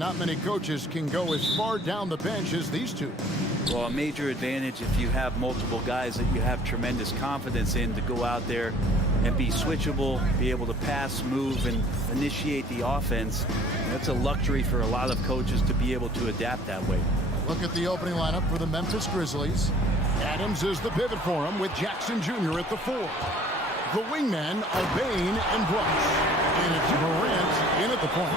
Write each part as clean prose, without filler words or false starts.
not many coaches can go as far down the bench as these two. Well, a major advantage if you have multiple guys that you have tremendous confidence in to go out there and be switchable, be able to pass, move, and initiate the offense. That's a luxury for a lot of coaches to be able to adapt that way. Look at the opening lineup for the Memphis Grizzlies. Adams is the pivot for him with Jackson Jr. at the 4. The wingmen are Bain and Brooks. And it's Morant in at the point.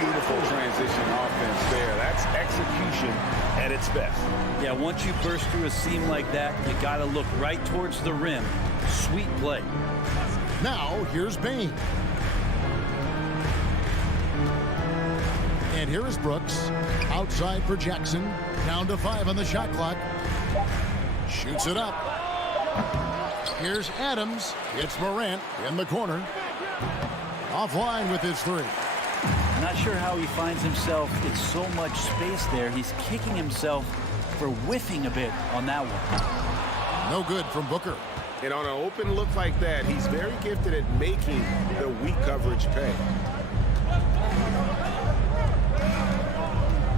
Beautiful transition offense there. That's execution at its best. Yeah, once you burst through a seam like that, you got to look right towards the rim. Sweet play. Now, here's Bain. And here is Brooks. Outside for Jackson. Down to 5 on the shot clock. Shoots it up. Here's Adams. It's Morant in the corner. Offline with his 3. Not sure how he finds himself in so much space there. He's kicking himself for whiffing a bit on that one. No good from Booker. And on an open look like that, he's very gifted at making the weak coverage pay.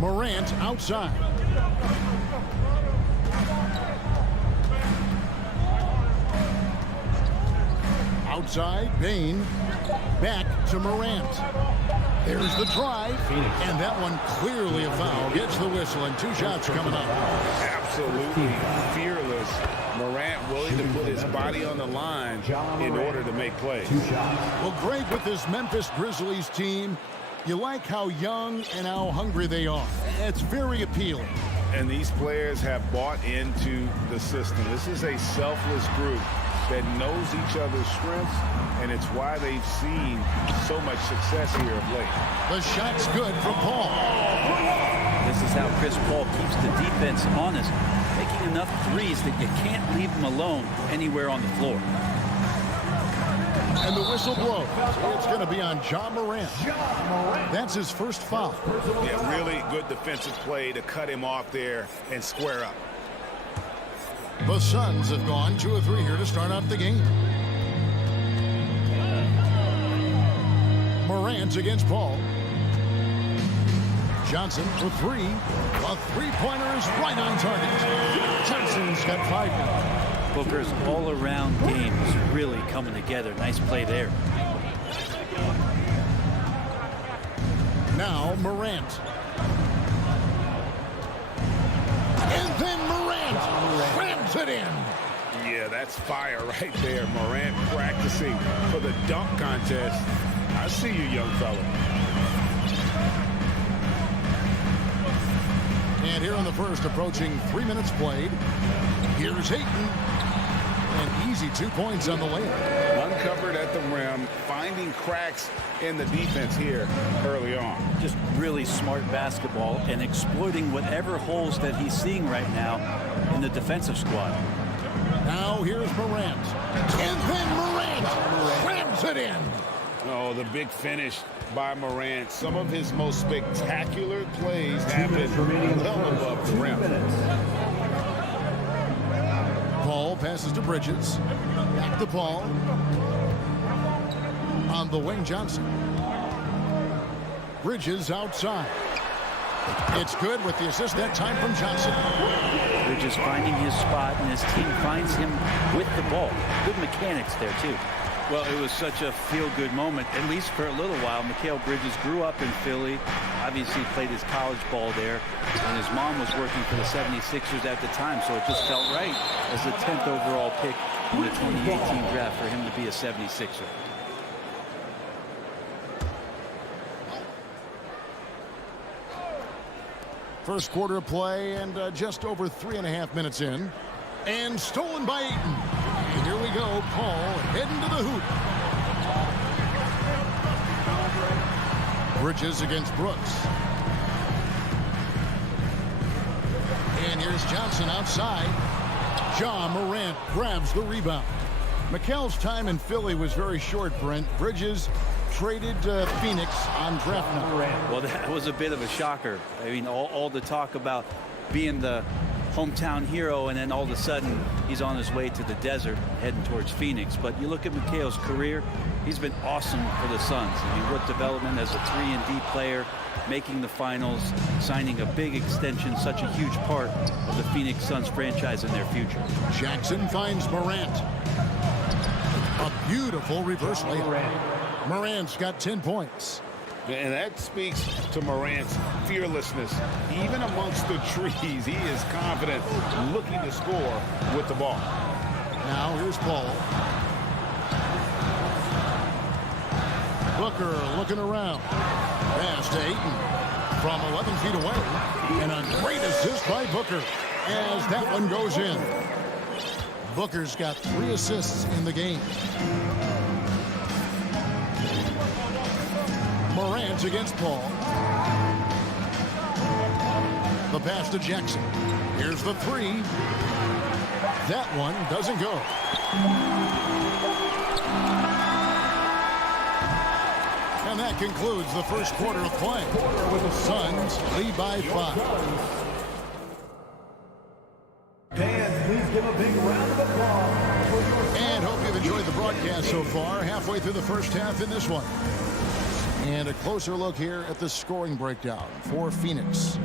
Morant outside. Outside, Bain. Back to Morant. There's the drive. And that one clearly a foul. Gets the whistle and 2 shots coming up. Absolutely fearless. Morant willing to put his body on the line in order to make plays. Well, Greg, with this Memphis Grizzlies team, you like how young and how hungry they are. It's very appealing. And these players have bought into the system. This is a selfless group that knows each other's strengths, and it's why they've seen so much success here of late. The shot's good from Paul. This is how Chris Paul keeps the defense honest, making enough threes that you can't leave him alone anywhere on the floor. And the whistle blows. It's going to be on Ja Morant. That's his first foul. Yeah, really good defensive play to cut him off there and square up. The Suns have gone 2 of 3 here to start out the game. Morant against Paul. Johnson for 3. A three-pointer is right on target. Johnson's got 5 now. Booker's all-around game is really coming together. Nice play there. Now Morant. And then Morant crams it in. Yeah, that's fire right there. Morant practicing for the dunk contest. I see you, young fella. And here in the first, approaching 3 minutes played. Here's Ayton. And easy 2 points on the layup. Uncovered at the rim, finding cracks in the defense here early on. Just really smart basketball and exploiting whatever holes that he's seeing right now in the defensive squad. Now here's Morant. And then Morant crams it in. Oh, the big finish by Morant. Some of his most spectacular plays happen well above the rim. Paul passes to Bridges. Back to Paul. On the wing, Johnson. Bridges outside. It's good with the assist that time from Johnson. Bridges finding his spot, and his team finds him with the ball. Good mechanics there, too. Well, it was such a feel-good moment, at least for a little while. Mikal Bridges grew up in Philly, obviously played his college ball there, and his mom was working for the 76ers at the time, so it just felt right as the 10th overall pick in the 2018 draft for him to be a 76er. First quarter of play and just over 3.5 minutes in. And stolen by Ayton. And here we go. Paul heading to the hoop. Bridges against Brooks. And here's Johnson outside. Ja Morant grabs the rebound. Mikal's time in Philly was very short, Brent. Bridges traded Phoenix on draft night. Well, that was a bit of a shocker. I mean, all the talk about being the hometown hero, and then all of a sudden he's on his way to the desert heading towards Phoenix. But you look at Mikhail's career, he's been awesome for the Suns. I mean, what development as a 3-and-D player, making the finals, signing a big extension, such a huge part of the Phoenix Suns franchise and their future. Jackson finds Morant. A beautiful reverse layup. Morant's got 10 points. And that speaks to Morant's fearlessness. Even amongst the trees, he is confident, looking to score with the ball. Now here's Paul. Booker looking around. Pass to Ayton from 11 feet away. And a great assist by Booker as that one goes in. Booker's got 3 assists in the game. Morant against Paul. The pass to Jackson. Here's the 3. That one doesn't go. And that concludes the first quarter of play. The Suns lead by 5. Fans, please give a big round of applause. And hope you've enjoyed the broadcast so far. Halfway through the first half in this one. And a closer look here at the scoring breakdown for Phoenix.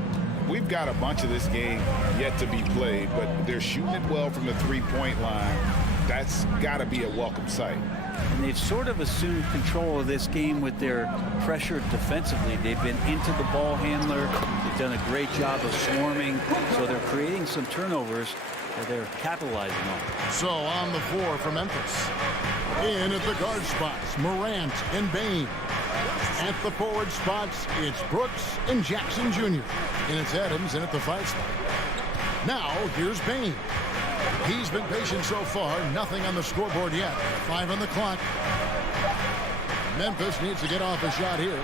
We've got a bunch of this game yet to be played, but they're shooting it well from the 3-point line. That's got to be a welcome sight. And they've sort of assumed control of this game with their pressure defensively. They've been into the ball handler. They've done a great job of swarming, so they're creating some turnovers that they're capitalizing on. So on the floor for Memphis. In at the guard spots, Morant and Bane. At the forward spots, it's Brooks and Jackson Jr. And it's Adams in at the 5 spot. Now, here's Bane. He's been patient so far. Nothing on the scoreboard yet. 5 on the clock. Memphis needs to get off a shot here.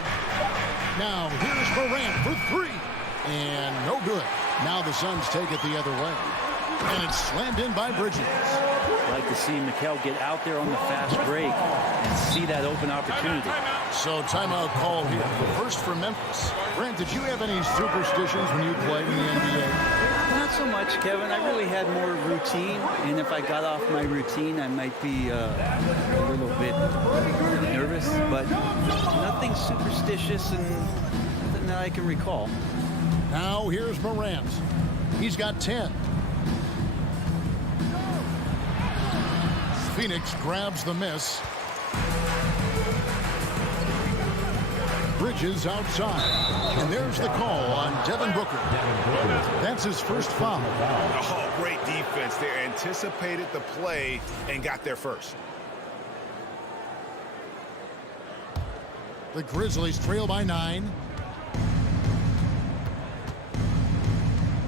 Now, here's Morant for 3. And no good. Now the Suns take it the other way. And it's slammed in by Bridges. I'd like to see Mikal get out there on the fast break and see that open opportunity. So timeout call here. First for Memphis. Grant, did you have any superstitions when you played in the NBA? Not so much, Kevin. I really had more routine, and if I got off my routine, I might be a little bit nervous, but nothing superstitious and nothing that I can recall. Now here's Morant. He's got 10. Phoenix grabs the miss. Bridges outside. And there's the call on Devin Booker. That's his first foul. Oh, great defense. They anticipated the play and got there first. The Grizzlies trail by 9.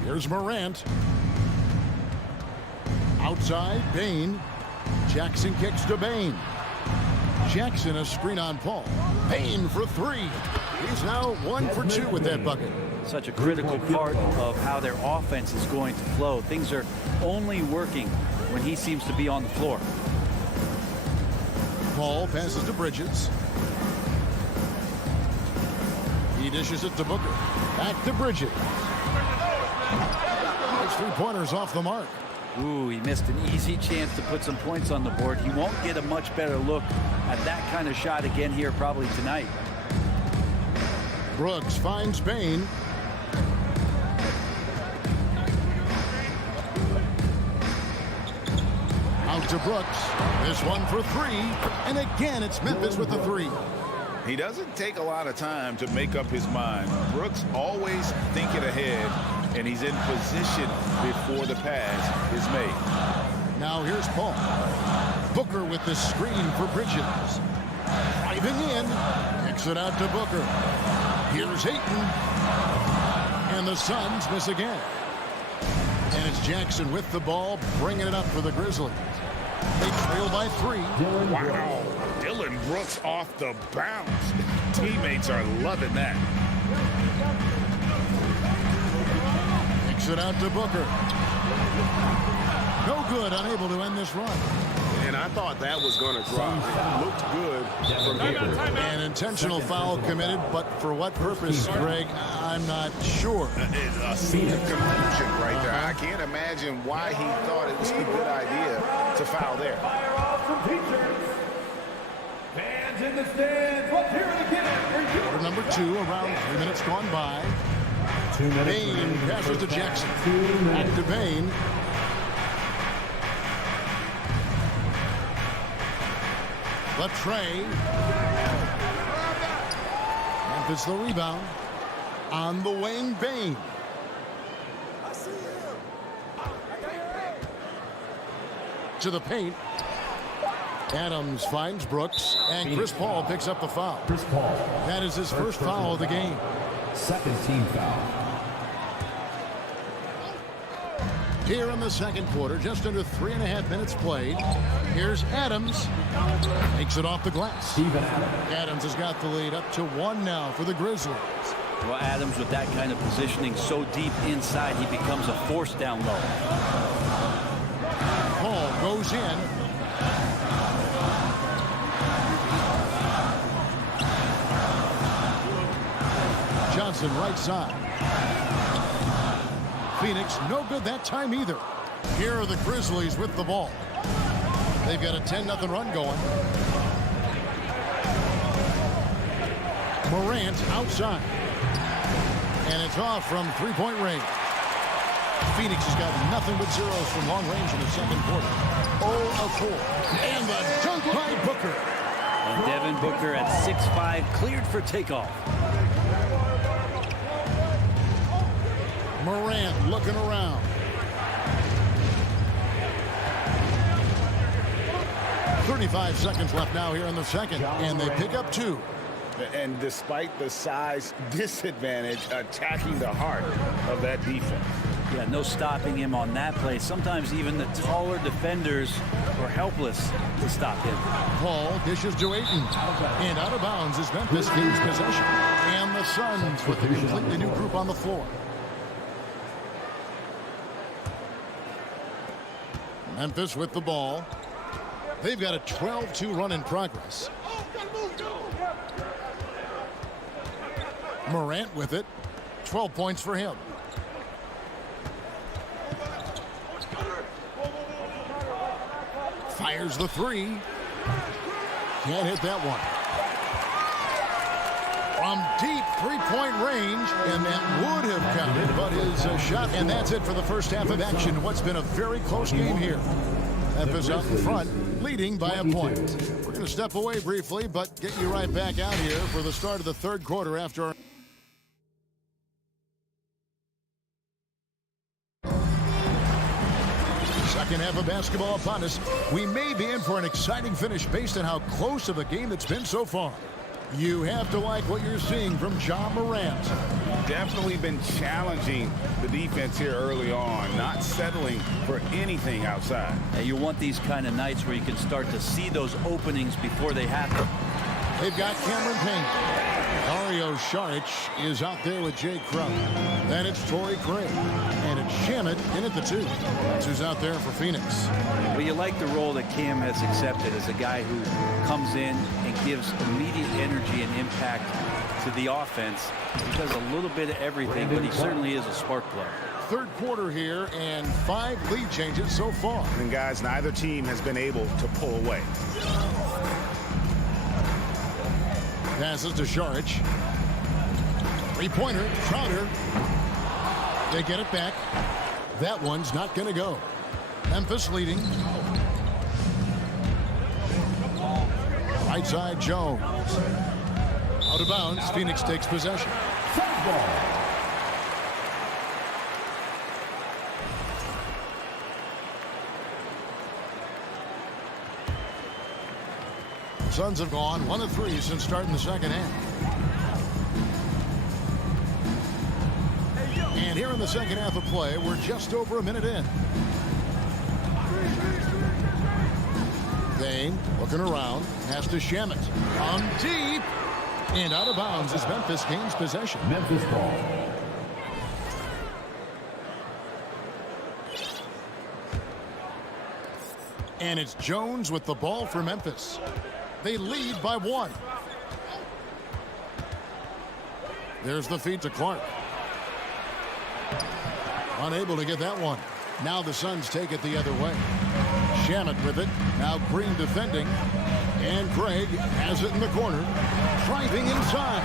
Here's Morant. Outside, Bane. Jackson kicks to Bane. Jackson a screen on Paul. Bane for 3. He's now 1 for 2 with that bucket. Such a critical part of how their offense is going to flow. Things are only working when he seems to be on the floor. Paul passes to Bridges. He dishes it to Booker. Back to Bridges. Those 3-pointers off the mark. Ooh, he missed an easy chance to put some points on the board. He won't get a much better look at that kind of shot again here probably tonight. Brooks finds Bane. Out to Brooks. This one for 3. And again, it's Memphis with the 3. He doesn't take a lot of time to make up his mind. Brooks always thinking ahead, and he's in position before the pass is made. Now here's Paul. Booker with the screen for Bridges. Driving in. Kicks it out to Booker. Here's Ayton. And the Suns miss again. And it's Jackson with the ball, bringing it up for the Grizzlies. They trail by 3. Wow. Dylan Brooks off the bounce. Teammates are loving that. Kicks it out to Booker. No good, unable to end this run. And I thought that was going to drop. It looked good from here. An intentional foul committed, but for what purpose, Greg, I'm not sure. A scene of confusion right there. I can't imagine imagine why he thought it was a good idea to foul there. Fire off some features. Fans in the stands, let's hear it again. Quarter number 2, around 3 minutes gone by. 2 minutes. Bain passes to Jackson. 2 minutes. Back to Bain. Latrey. Memphis the rebound. On the wing, Bain. To the paint. Adams finds Brooks, and Chris Paul picks up the foul. Chris Paul. That is his first foul of the game. Second team foul. Here in the second quarter, just under 3.5 minutes played. Here's Adams. Takes it off the glass. Steven Adams. Adams has got the lead up to 1 now for the Grizzlies. Well, Adams, with that kind of positioning so deep inside, he becomes a force down low. Paul goes in. Johnson right side. Phoenix no good that time either. Here are the Grizzlies with the ball. They've got a 10-0 run going. Morant outside. And it's off from three-point range. Phoenix has got nothing but zeros from long range in the second quarter. 0 of 4. And the dunk by Booker. And Devin Booker at 6'5", cleared for takeoff. Morant looking around. .35 seconds left now here in the second. And they pick up 2. And despite the size disadvantage, attacking the heart of that defense. Yeah, no stopping him on that play. Sometimes even the taller defenders were helpless to stop him. Paul dishes to Ayton. And out of bounds is Memphis gains possession. And the Suns with a completely new group on the floor. Memphis with the ball. They've got a 12-2 run in progress. Morant with it. 12 points for him. Fires the 3. Can't hit that one. From deep three-point range, and that would have counted, but his shot, and that's it for the first half of action. What's been a very close game here. Memphis out in front, leading by a point. We're going to step away briefly, but get you right back out here for the start of the third quarter after our second half of basketball upon us. We may be in for an exciting finish based on how close of a game it's been so far. You have to like what you're seeing from John Morant. Definitely been challenging the defense here early on, not settling for anything outside. And you want these kind of nights where you can start to see those openings before they happen. They've got Cameron Payne. Dario Saric is out there with Jay Crump. Then it's Torrey Craig. And it's Shamet in at the 2. That's who's out there for Phoenix. Well, you like the role that Cam has accepted as a guy who comes in and gives immediate energy and impact to the offense. He does a little bit of everything, but he certainly is a spark plug. Third quarter here and 5 lead changes so far. And guys, neither team has been able to pull away. Passes to Saric. Three-pointer, Crowder. They get it back. That one's not going to go. Memphis leading. Right side, Jones. Out of bounds, Phoenix takes possession. Suns have gone 1 of 3 since starting the second half. And here in the second half of play, we're just over a minute in. Bain looking around, pass to Shamet. On deep, and out of bounds as Memphis gains possession. Memphis ball. And it's Jones with the ball for Memphis. They lead by 1. There's the feed to Clark. Unable to get that one. Now the Suns take it the other way. Shamet with it. Now Green defending. And Craig has it in the corner. Driving inside.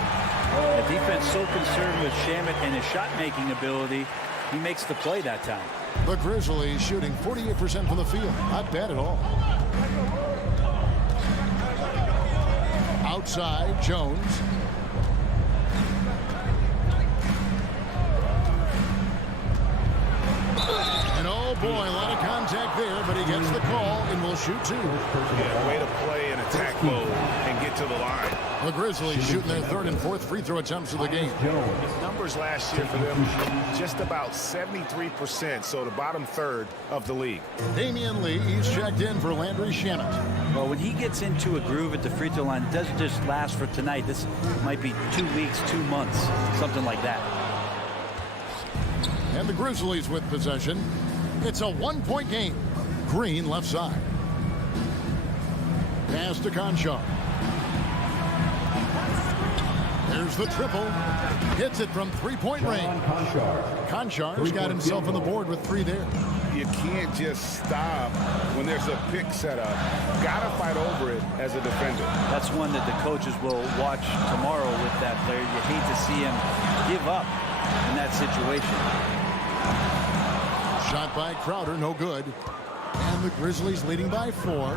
The defense so concerned with Shamet and his shot-making ability, he makes the play that time. The Grizzlies shooting 48% from the field. Not bad at all. Outside, Jones. And oh boy, a lot of contact there, but he gets the call and will shoot two. Yeah, way to play in attack mode and get to the line. The Grizzlies shooting their third and fourth free throw attempts of the game. His numbers last year for them, just about 73%, so the bottom third of the league. Damian Lee, he's checked in for Landry Shamet. Well, when he gets into a groove at the free throw line, it doesn't just last for tonight. This might be 2 weeks, 2 months, something like that. And the Grizzlies with possession. It's a one-point game. Green left side. Pass to Conchar. There's the triple. Hits it from three-point range. Conchar's got himself on the board with 3 there. You can't just stop when there's a pick set up. Got to fight over it as a defender. That's one that the coaches will watch tomorrow with that player. You hate to see him give up in that situation. Shot by Crowder, no good. And the Grizzlies leading by 4.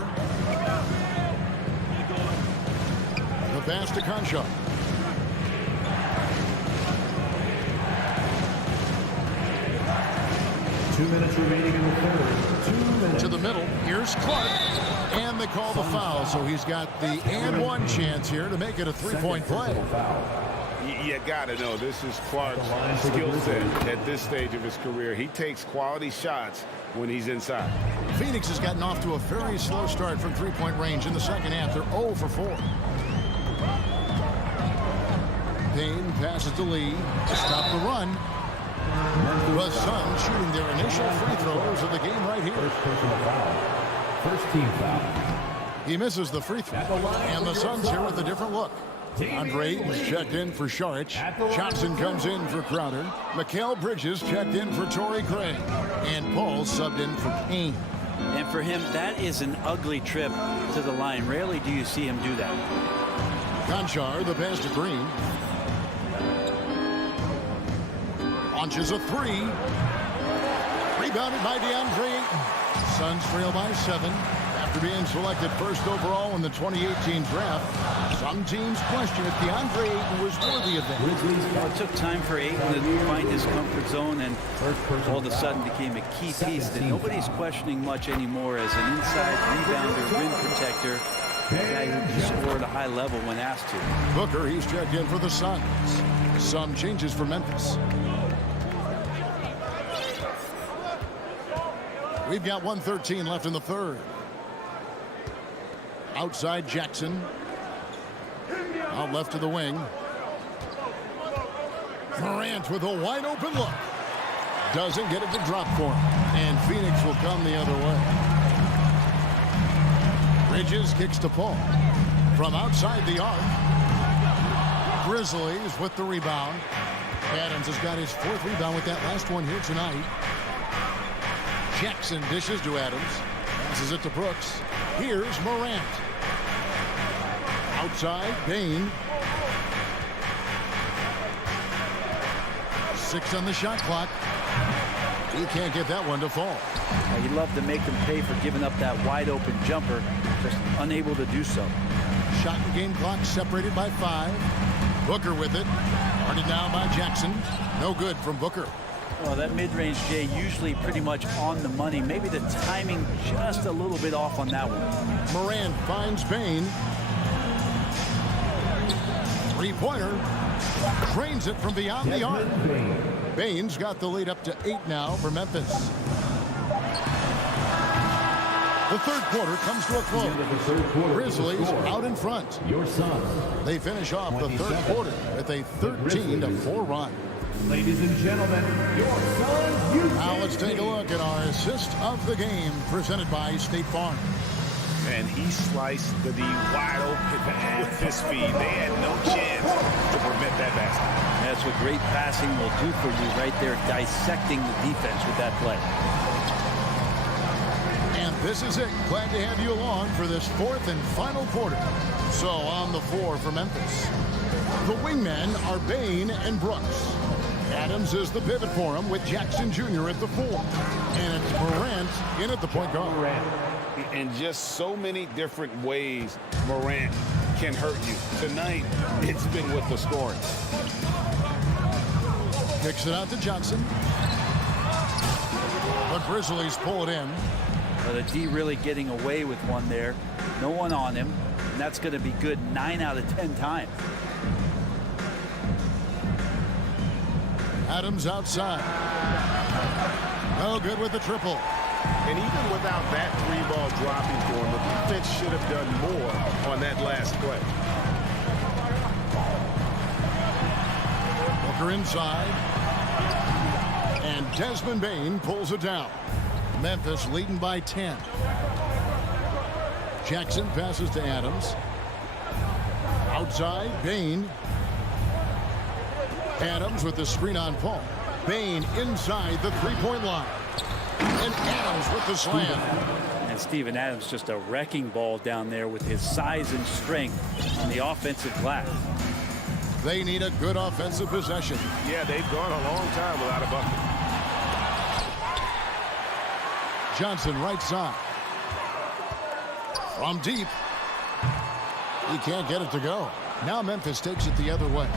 The pass to Conchar. Two minutes remaining in the third. 2 minutes. To the middle. Here's Clark. And they call the foul, so he's got the and one chance here to make it a 3-point play. You got to know this is Clark's skill set at this stage of his career. He takes quality shots when he's inside. Phoenix has gotten off to a very slow start from 3-point range in the second half. They're 0 for 4. Payne passes to Lee to stop the run. The Suns shooting their initial free throws of the game right here. First personal foul. First team foul. He misses the free throw. And the Suns here with a different look. Andre is checked in for Saric. Johnson comes in for Crowder. Mikal Bridges checked in for Torrey Craig. And Paul subbed in for Payne. And for him, that is an ugly trip to the line. Rarely do you see him do that. Conchar, the pass to Green. Launches a 3. Rebounded by DeAndre Ayton. Suns trail by 7. After being selected first overall in the 2018 draft, some teams question if DeAndre Ayton was worthy of that. Well, it took time for Ayton to find his comfort zone, and all of a sudden became a key piece that nobody's questioning much anymore as an inside rebounder, rim protector, a guy who can score at a high level when asked to. Booker, he's checked in for the Suns. Some changes for Memphis. We've got 1:13 left in the third. Outside Jackson. Out left to the wing. Morant with a wide open look. Doesn't get it to drop for him. And Phoenix will come the other way. Bridges kicks to Paul. From outside the arc. Grizzlies with the rebound. Adams has got his 4th rebound with that last one here tonight. Jackson dishes to Adams. Passes it to Brooks. Here's Morant. Outside, Payne. 6 on the shot clock. He can't get that one to fall. He'd love to make them pay for giving up that wide open jumper, just unable to do so. Shot and game clock separated by 5. Booker with it. Guarded down by Jackson. No good from Booker. Well, that mid-range, Jay, usually pretty much on the money. Maybe the timing just a little bit off on that one. Morant finds Payne. 3-pointer. Drains it from beyond the arc. Payne's got the lead up to 8 now for Memphis. The third quarter comes to a close. Grizzlies out in front. Your Suns. They finish off the third quarter with a 13-4 run. Ladies and gentlemen, your Suns. Now let's take a look at our assist of the game presented by State Farm. And he sliced the D wide open with his feet. They had no chance to prevent that basket. That's what great passing will do for you right there, dissecting the defense with that play. This is it. Glad to have you along for this fourth and final quarter. So on the floor for Memphis, the wingmen are Bain and Brooks. Adams is the pivot for him with Jackson Jr. at the 4. And it's Morant in at the point guard. In just so many different ways, Morant can hurt you. Tonight, it's been with the scoring. Kicks it out to Johnson. The Grizzlies pull it in. Well, the D really getting away with one there. No one on him. And that's going to be good 9 out of 10 times. Adams outside. No good with the triple. And even without that 3-ball dropping for him, the defense should have done more on that last play. Booker inside. And Desmond Bain pulls it down. Memphis leading by 10. Jackson passes to Adams. Outside, Bain. Adams with the screen on Paul. Bain inside the three-point line. And Adams with the slam. And Steven Adams just a wrecking ball down there with his size and strength on the offensive glass. They need a good offensive possession. Yeah, they've gone a long time without a bucket. Johnson right side. From deep. He can't get it to go. Now Memphis takes it the other way.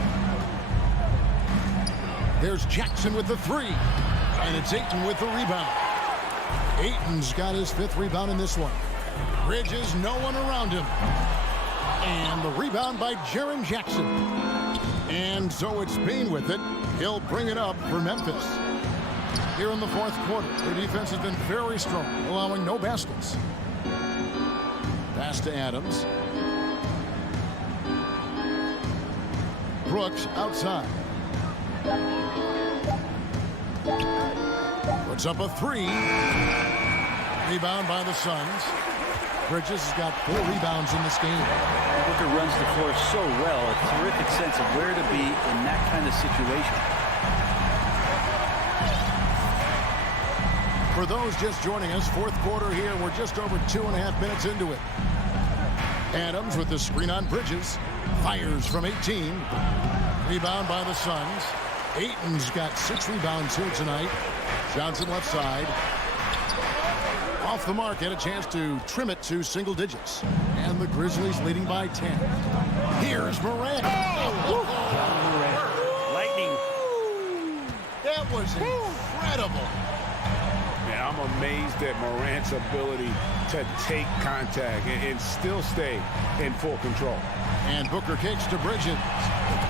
There's Jackson with the 3. And it's Ayton with the rebound. Ayton's got his 5th rebound in this one. Bridges, no one around him. And the rebound by Jaren Jackson. And so it's Bain with it. He'll bring it up for Memphis. Here in the 4th quarter, their defense has been very strong, allowing no baskets. Pass to Adams. Brooks outside. Puts up a 3. Rebound by the Suns. Bridges has got 4 rebounds in this game. Booker runs the floor so well, a terrific sense of where to be in that kind of situation. For those just joining us, 4th quarter here. We're just over 2.5 minutes into it. Adams with the screen on Bridges. Fires from 18. Rebound by the Suns. Ayton's got 6 rebounds here tonight. Johnson left side. Off the mark, had a chance to trim it to single digits. And the Grizzlies leading by 10. Here's Morant. Lightning. That was incredible. Yeah, I'm amazed at Morant's ability to take contact and still stay in full control. And Booker kicks to Bridges.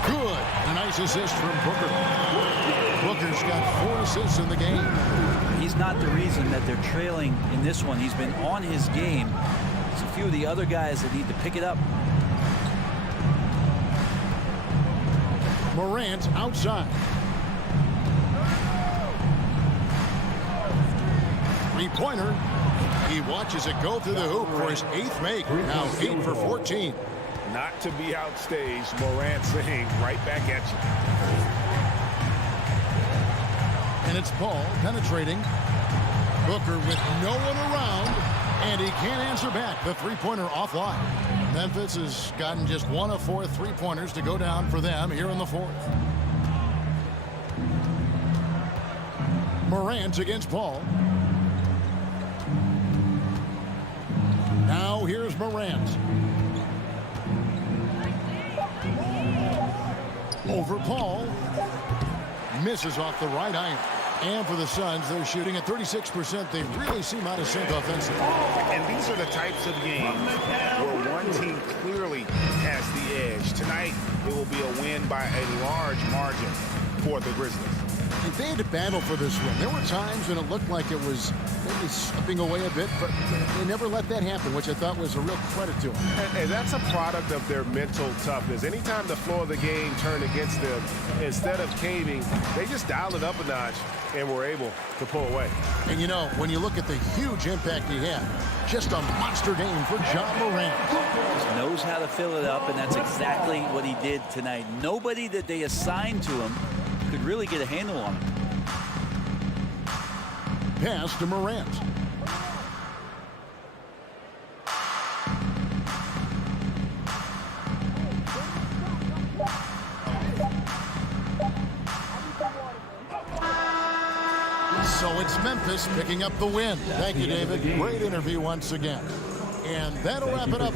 Good. A nice assist from Booker. Booker's got 4 assists in the game. He's not the reason that they're trailing in this one. He's been on his game. There's a few of the other guys that need to pick it up. Morant outside. Three-pointer. He watches it go through the hoop for his 8th make. Now 8 for 14. Not to be outstaged, Morant saying right back at you. And it's Paul penetrating. Booker with no one around. And he can't answer back. The three-pointer offline. Memphis has gotten just 1 of 4 three-pointers to go down for them here in the 4th. Morant against Paul. Now here's Morant. Over Paul. Misses off the right iron. And for the Suns, they're shooting at 36%. They really seem out of sync offensively. And these are the types of games where one team clearly has the edge. Tonight, it will be a win by a large margin for the Grizzlies. And they had to battle for this win. There were times when it looked like it was maybe slipping away a bit, but they never let that happen, which I thought was a real credit to them. And that's a product of their mental toughness. Anytime the floor of the game turned against them, instead of caving, they just dialed it up a notch and were able to pull away. And you know, when you look at the huge impact he had, just a monster game for John Morant. Just knows how to fill it up, and that's exactly what he did tonight. Nobody that they assigned to him could really get a handle on him. Pass to Morant. Memphis picking up the win. Thank you, David. Great interview once again. And that'll wrap it up.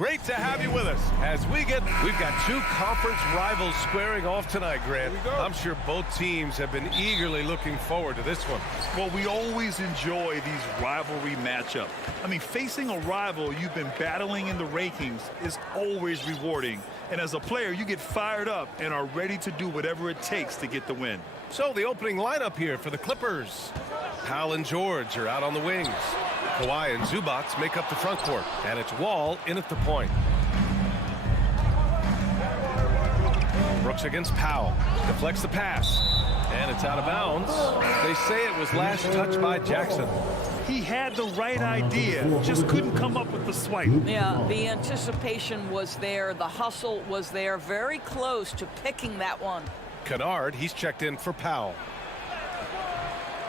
Great to have you with us as we've got two conference rivals squaring off tonight, Grant. I'm sure both teams have been eagerly looking forward to this one. Well, we always enjoy these rivalry matchups. I mean, facing a rival you've been battling in the rankings is always rewarding. And as a player, you get fired up and are ready to do whatever it takes to get the win. So the opening lineup here for the Clippers. Powell and George are out on the wings. Kawhi and Zubac make up the front court, and it's Wall in at the point. Brooks against Powell. Deflects the pass, and it's out of bounds. They say it was last touched by Jackson. He had the right idea, just couldn't come up with the swipe. Yeah, the anticipation was there. The hustle was there. Very close to picking that one. Kennard, he's checked in for Powell.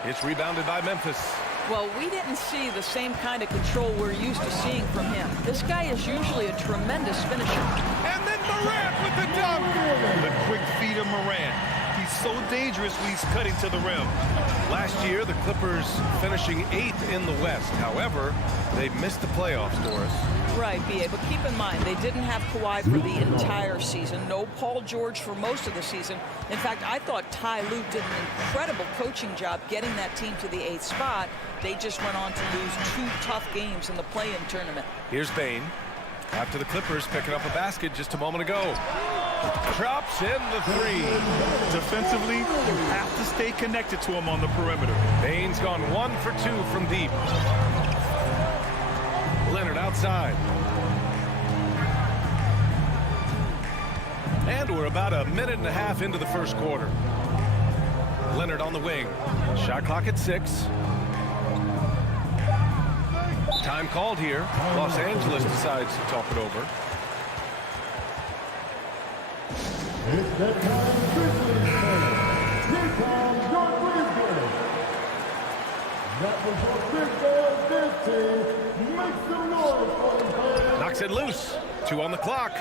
It's rebounded by Memphis. Well, we didn't see the same kind of control we're used to seeing from him. This guy is usually a tremendous finisher. And then Morant with the dunk. The quick feed of Morant. He's so dangerous when he's cutting to the rim. Last year, the Clippers finishing 8th in the West. However, they missed the playoffs, Doris. Right, B.A., but keep in mind, they didn't have Kawhi for the entire season. No Paul George for most of the season. In fact, I thought Ty Lue did an incredible coaching job getting that team to the 8th spot. They just went on to lose 2 tough games in the play-in tournament. Here's Bane. After the Clippers picking up a basket just a moment ago. Drops in the 3. Defensively, you have to stay connected to him on the perimeter. Bane's gone 1 for 2 from deep. Leonard outside. And we're about a minute and a half into the first quarter. Leonard on the wing. Shot clock at 6. Time called here. Los Angeles decides to talk it over. It's that time, Grizzlies fans. Here comes your Grizzlies. That was your big boy, this team. Make some noise for them, fans. Knocks it loose. 2 on the clock.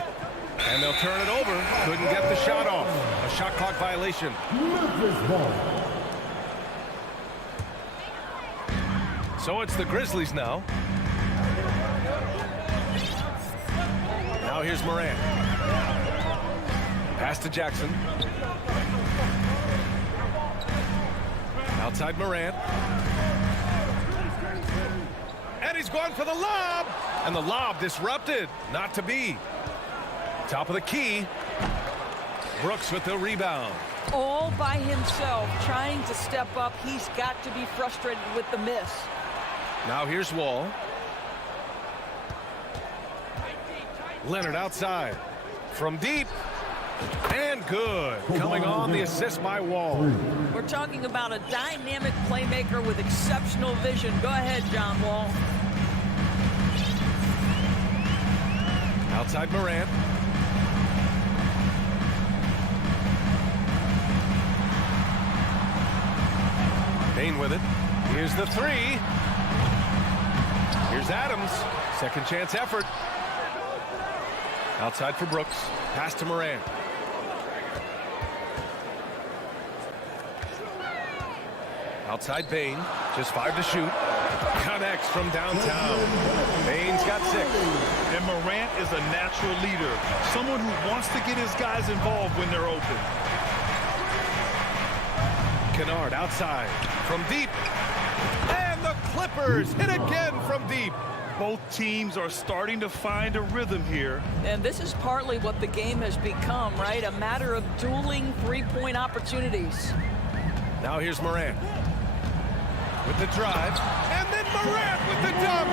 And they'll turn it over. Couldn't get the shot off. A shot clock violation. Memphis ball. So it's the Grizzlies now. Now here's Morant. Pass to Jackson. Outside Morant. And he's gone for the lob. And the lob disrupted. Not to be. Top of the key. Brooks with the rebound. All by himself, trying to step up. He's got to be frustrated with the miss. Now here's Wall. Leonard outside. From deep. And good. Coming on the assist by Wall. We're talking about a dynamic playmaker with exceptional vision. Go ahead, John Wall. Outside Morant. Bane with it. Here's the 3. Here's Adams. Second chance effort. Outside for Brooks. Pass to Morant. Outside Bane. Just 5 to shoot. Connects from downtown. Bane's got 6. And Morant is a natural leader. Someone who wants to get his guys involved when they're open. Kennard outside. From deep. And the Clippers hit again from deep. Both teams are starting to find a rhythm here. And this is partly what the game has become, right? A matter of dueling three-point opportunities. Now here's Morant. With the drive. And then Morant with the dunk.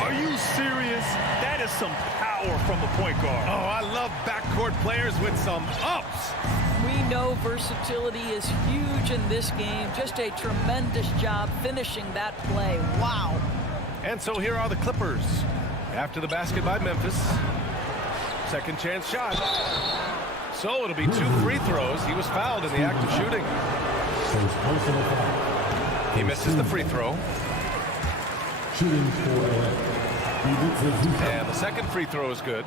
Are you serious? That is some power from a point guard. Oh, I love backcourt players with some ups. We know versatility is huge in this game. Just a tremendous job finishing that play. Wow. And so here are the Clippers. After the basket by Memphis. Second chance shot. So it'll be 2 free throws. He was fouled in the act of shooting. He misses the free throw. And the second free throw is good.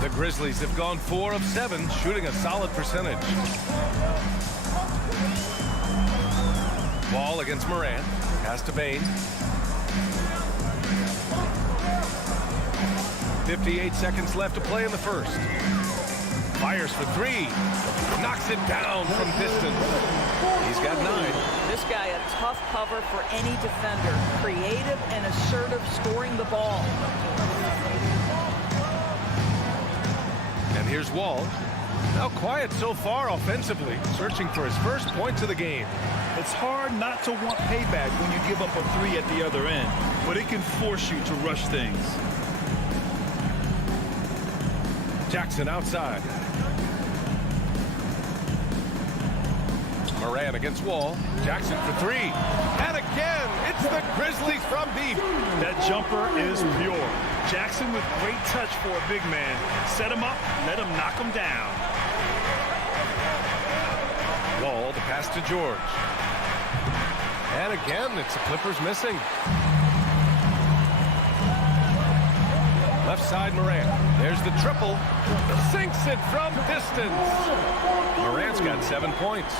The Grizzlies have gone 4 of 7, shooting a solid percentage. Wall against Morant. Pass to Bane. 58 seconds left to play in the first. Fires for three. Knocks it down from distance. He's got 9. This guy a tough cover for any defender. Creative and assertive scoring the ball. And here's Wall. Now quiet so far offensively, searching for his first points of the game. It's hard not to want payback when you give up a 3 at the other end, but it can force you to rush things. Jackson outside. Moran against Wall. Jackson for 3. And again, it's the Grizzlies from deep. That jumper is pure. Jackson with great touch for a big man. Set him up, let him knock him down. Wall, the pass to George. And again, it's the Clippers missing. Left side, Moran. There's the triple. Sinks it from distance. Moran's got 7 points.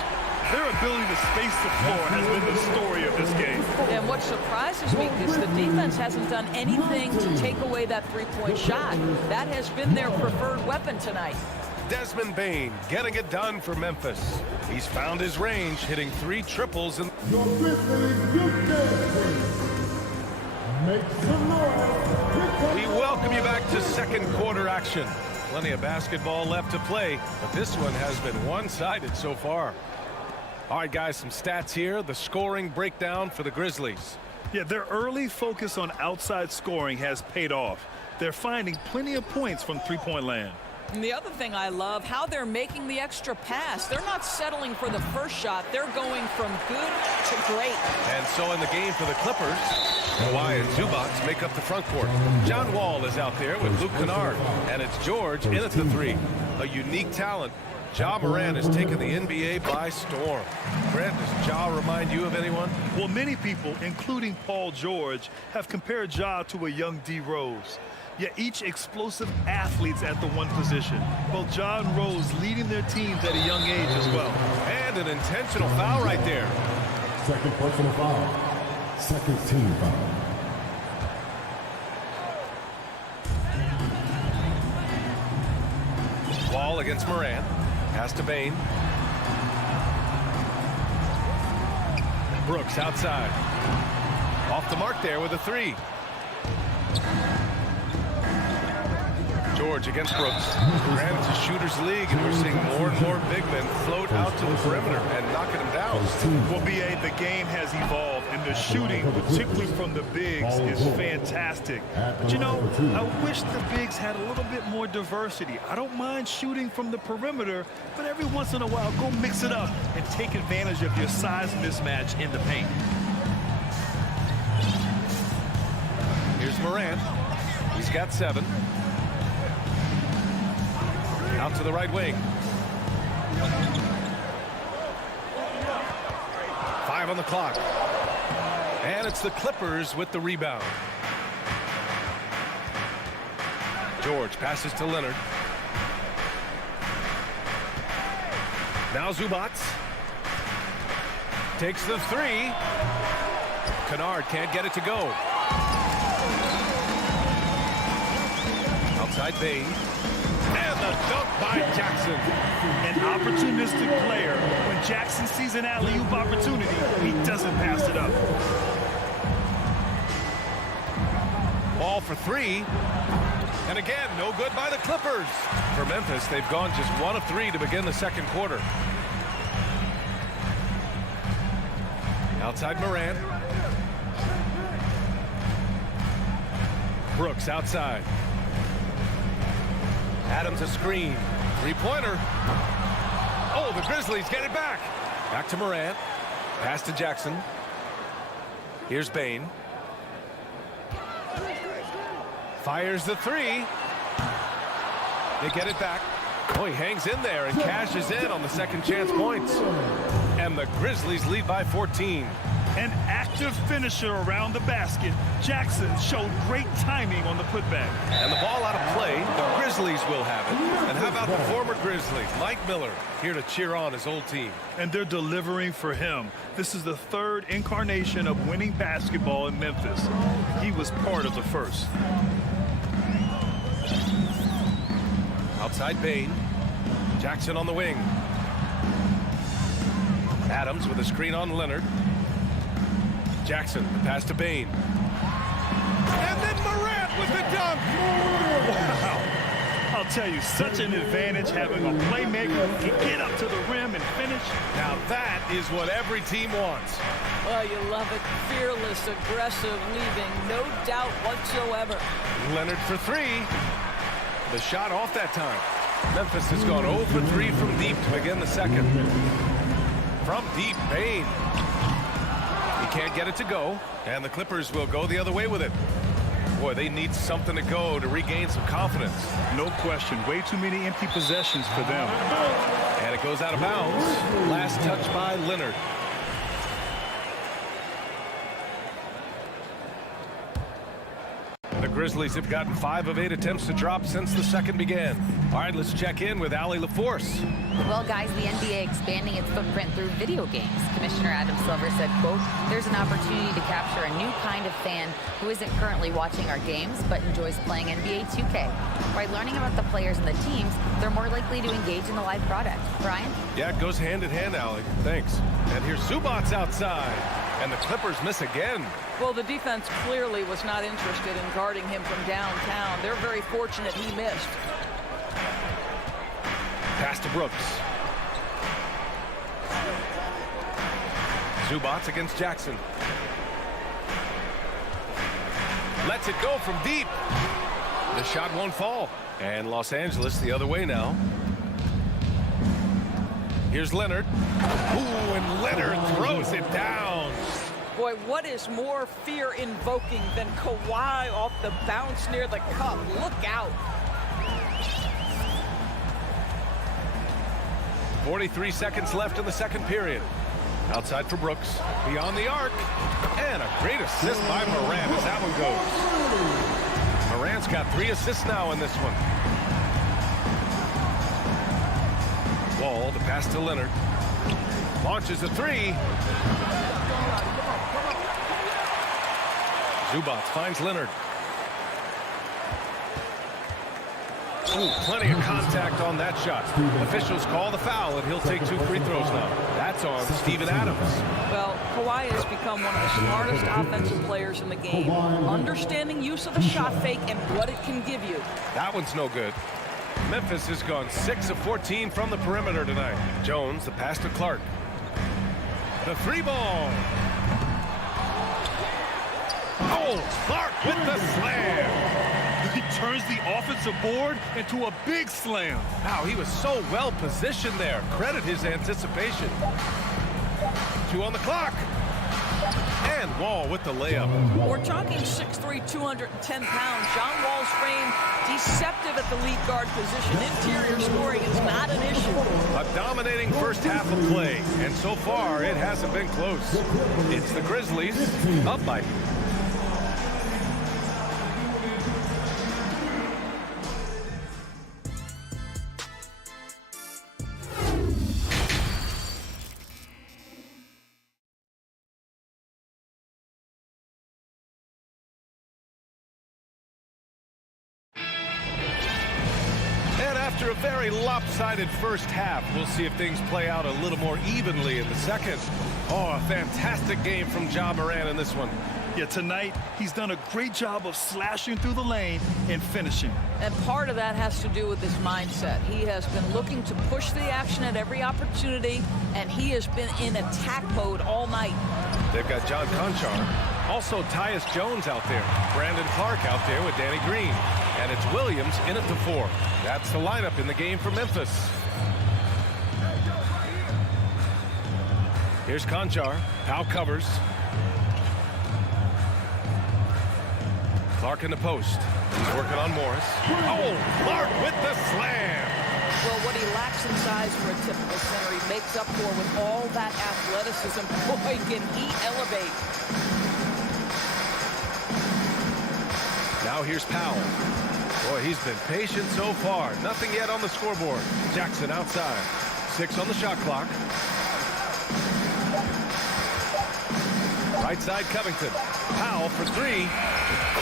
Their ability to space the floor has been the story of this game. And what surprises me is the defense hasn't done anything to take away that three-point shot. That has been their preferred weapon tonight. Desmond Bane getting it done for Memphis. He's found his range, hitting 3 triples. Your Grizzlies, good game. Make some noise. We welcome you back to second quarter action. Plenty of basketball left to play, but this one has been one-sided so far. All right, guys, some stats here. The scoring breakdown for the Grizzlies. Yeah, their early focus on outside scoring has paid off. They're finding plenty of points from three-point land. And the other thing I love, how they're making the extra pass. They're not settling for the first shot. They're going from good to great. And so in the game for the Clippers, Kawhi and Zubac make up the front court. John Wall is out there with Luke Kennard. And it's George in at the 3. A unique talent. Ja Morant has taken the NBA by storm. Grant, does Ja remind you of anyone? Well, many people, including Paul George, have compared Ja to a young D. Rose. Yet each explosive athletes at the one position. Both Ja and Rose leading their teams at a young age as well. And an intentional foul right there. Second personal foul. Second team foul. Wall against Moran. Pass to Bane. Brooks outside. Off the mark there with a 3. George against Brooks. Grant, it's a shooter's league, and we're seeing more and more big men float out to the perimeter and knocking them down. Well, B.A., the game has evolved, and the shooting, particularly from the bigs, is fantastic. But, you know, I wish the bigs had a little bit more diversity. I don't mind shooting from the perimeter, but every once in a while, go mix it up and take advantage of your size mismatch in the paint. Here's Morant. He's got 7. Out to the right wing. 5 on the clock. And it's the Clippers with the rebound. George passes to Leonard. Now Zubac. Takes the 3. Kennard can't get it to go. Outside Bane. And the dunk by Jackson. An opportunistic player. When Jackson sees an alley-oop opportunity, he doesn't pass it up. Ball for 3. And again, no good by the Clippers. For Memphis, they've gone just 1 of 3 to begin the second quarter. Outside Moran. Brooks outside. Adams a screen. 3-pointer. Oh, the Grizzlies get it back. Back to Morant. Pass to Jackson. Here's Bane. Fires the 3. They get it back. Oh, he hangs in there and cashes in on the second chance points. And the Grizzlies lead by 14. An active finisher around the basket. Jackson showed great timing on the putback. And the ball out of play. The Grizzlies will have it. And how about the former Grizzly, Mike Miller, here to cheer on his old team. And they're delivering for him. This is the 3rd incarnation of winning basketball in Memphis. He was part of the first. Outside Bain. Jackson on the wing. Adams with a screen on Leonard. Jackson, the pass to Bain. And then Morant with the dunk. Wow. I'll tell you, such an advantage having a playmaker who can get up to the rim and finish. Now that is what every team wants. Well, you love it. Fearless, aggressive, leaving no doubt whatsoever. Leonard for three. The shot off that time. Memphis has gone 0 for 3 from deep to begin the second. From deep, Bain. He can't get it to go, and the Clippers will go the other way with it. Boy, they need something to go to regain some confidence. No question. Way too many empty possessions for them. And it goes out of bounds. Last touch by Leonard. The Grizzlies have gotten 5 of 8 attempts to drop since the second began. All right, let's check in with Allie LaForce. Well, guys, the NBA expanding its footprint through video games. Commissioner Adam Silver said, quote, "There's an opportunity to capture a new kind of fan who isn't currently watching our games but enjoys playing NBA 2K. By learning about the players and the teams, they're more likely to engage in the live product." Brian? Yeah, it goes hand in hand, Allie. Thanks. And here's Zubac's outside. And the Clippers miss again. Well, the defense clearly was not interested in guarding him from downtown. They're very fortunate he missed. Pass to Brooks. Zubac against Jackson. Lets it go from deep. The shot won't fall. And Los Angeles the other way now. Here's Leonard. Ooh, and Leonard throws it down. Boy, what is more fear-invoking than Kawhi off the bounce near the cup? Look out. 43 seconds left in the second period. Outside for Brooks. Beyond the arc. And a great assist by Morant as that one goes. Morant's got 3 assists now in this one. Wall, the pass to Leonard. Launches a 3. Zubac finds Leonard. Ooh, plenty of contact on that shot. Officials call the foul, and he'll take 2 free throws now. That's on Steven Adams. Well, Kawhi has become one of the smartest offensive players in the game. Understanding use of the shot fake and what it can give you. That one's no good. Memphis has gone 6 of 14 from the perimeter tonight. Jones, the pass to Clark. The 3-ball. Oh, Clark with the slam. He turns the offensive board into a big slam. Wow, he was so well positioned there. Credit his anticipation. 2 on the clock. And Wall with the layup. We're talking 6'3", 210 pounds. John Wall's frame deceptive at the lead guard position. Interior scoring is not an issue. A dominating first half of play. And so far, it hasn't been close. It's the Grizzlies up by... After a very lopsided first half, we'll see if things play out a little more evenly in the second. Oh, a fantastic game from Ja Morant in this one. Yeah, tonight he's done a great job of slashing through the lane and finishing. And part of that has to do with his mindset. He has been looking to push the action at every opportunity, and he has been in attack mode all night. They've got John Conchar. Also, Tyus Jones out there. Brandon Clark out there with Danny Green. And it's Williams in at the 4. That's the lineup in the game for Memphis. Here's Conchar. Powell covers. Clark in the post. He's working on Morris. Oh, Clark with the slam. Well, what he lacks in size for a typical center, he makes up for with all that athleticism. Boy, can he elevate. Now here's Powell. Boy, he's been patient so far. Nothing yet on the scoreboard. Jackson outside. 6 on the shot clock. Right side, Covington. Powell for three.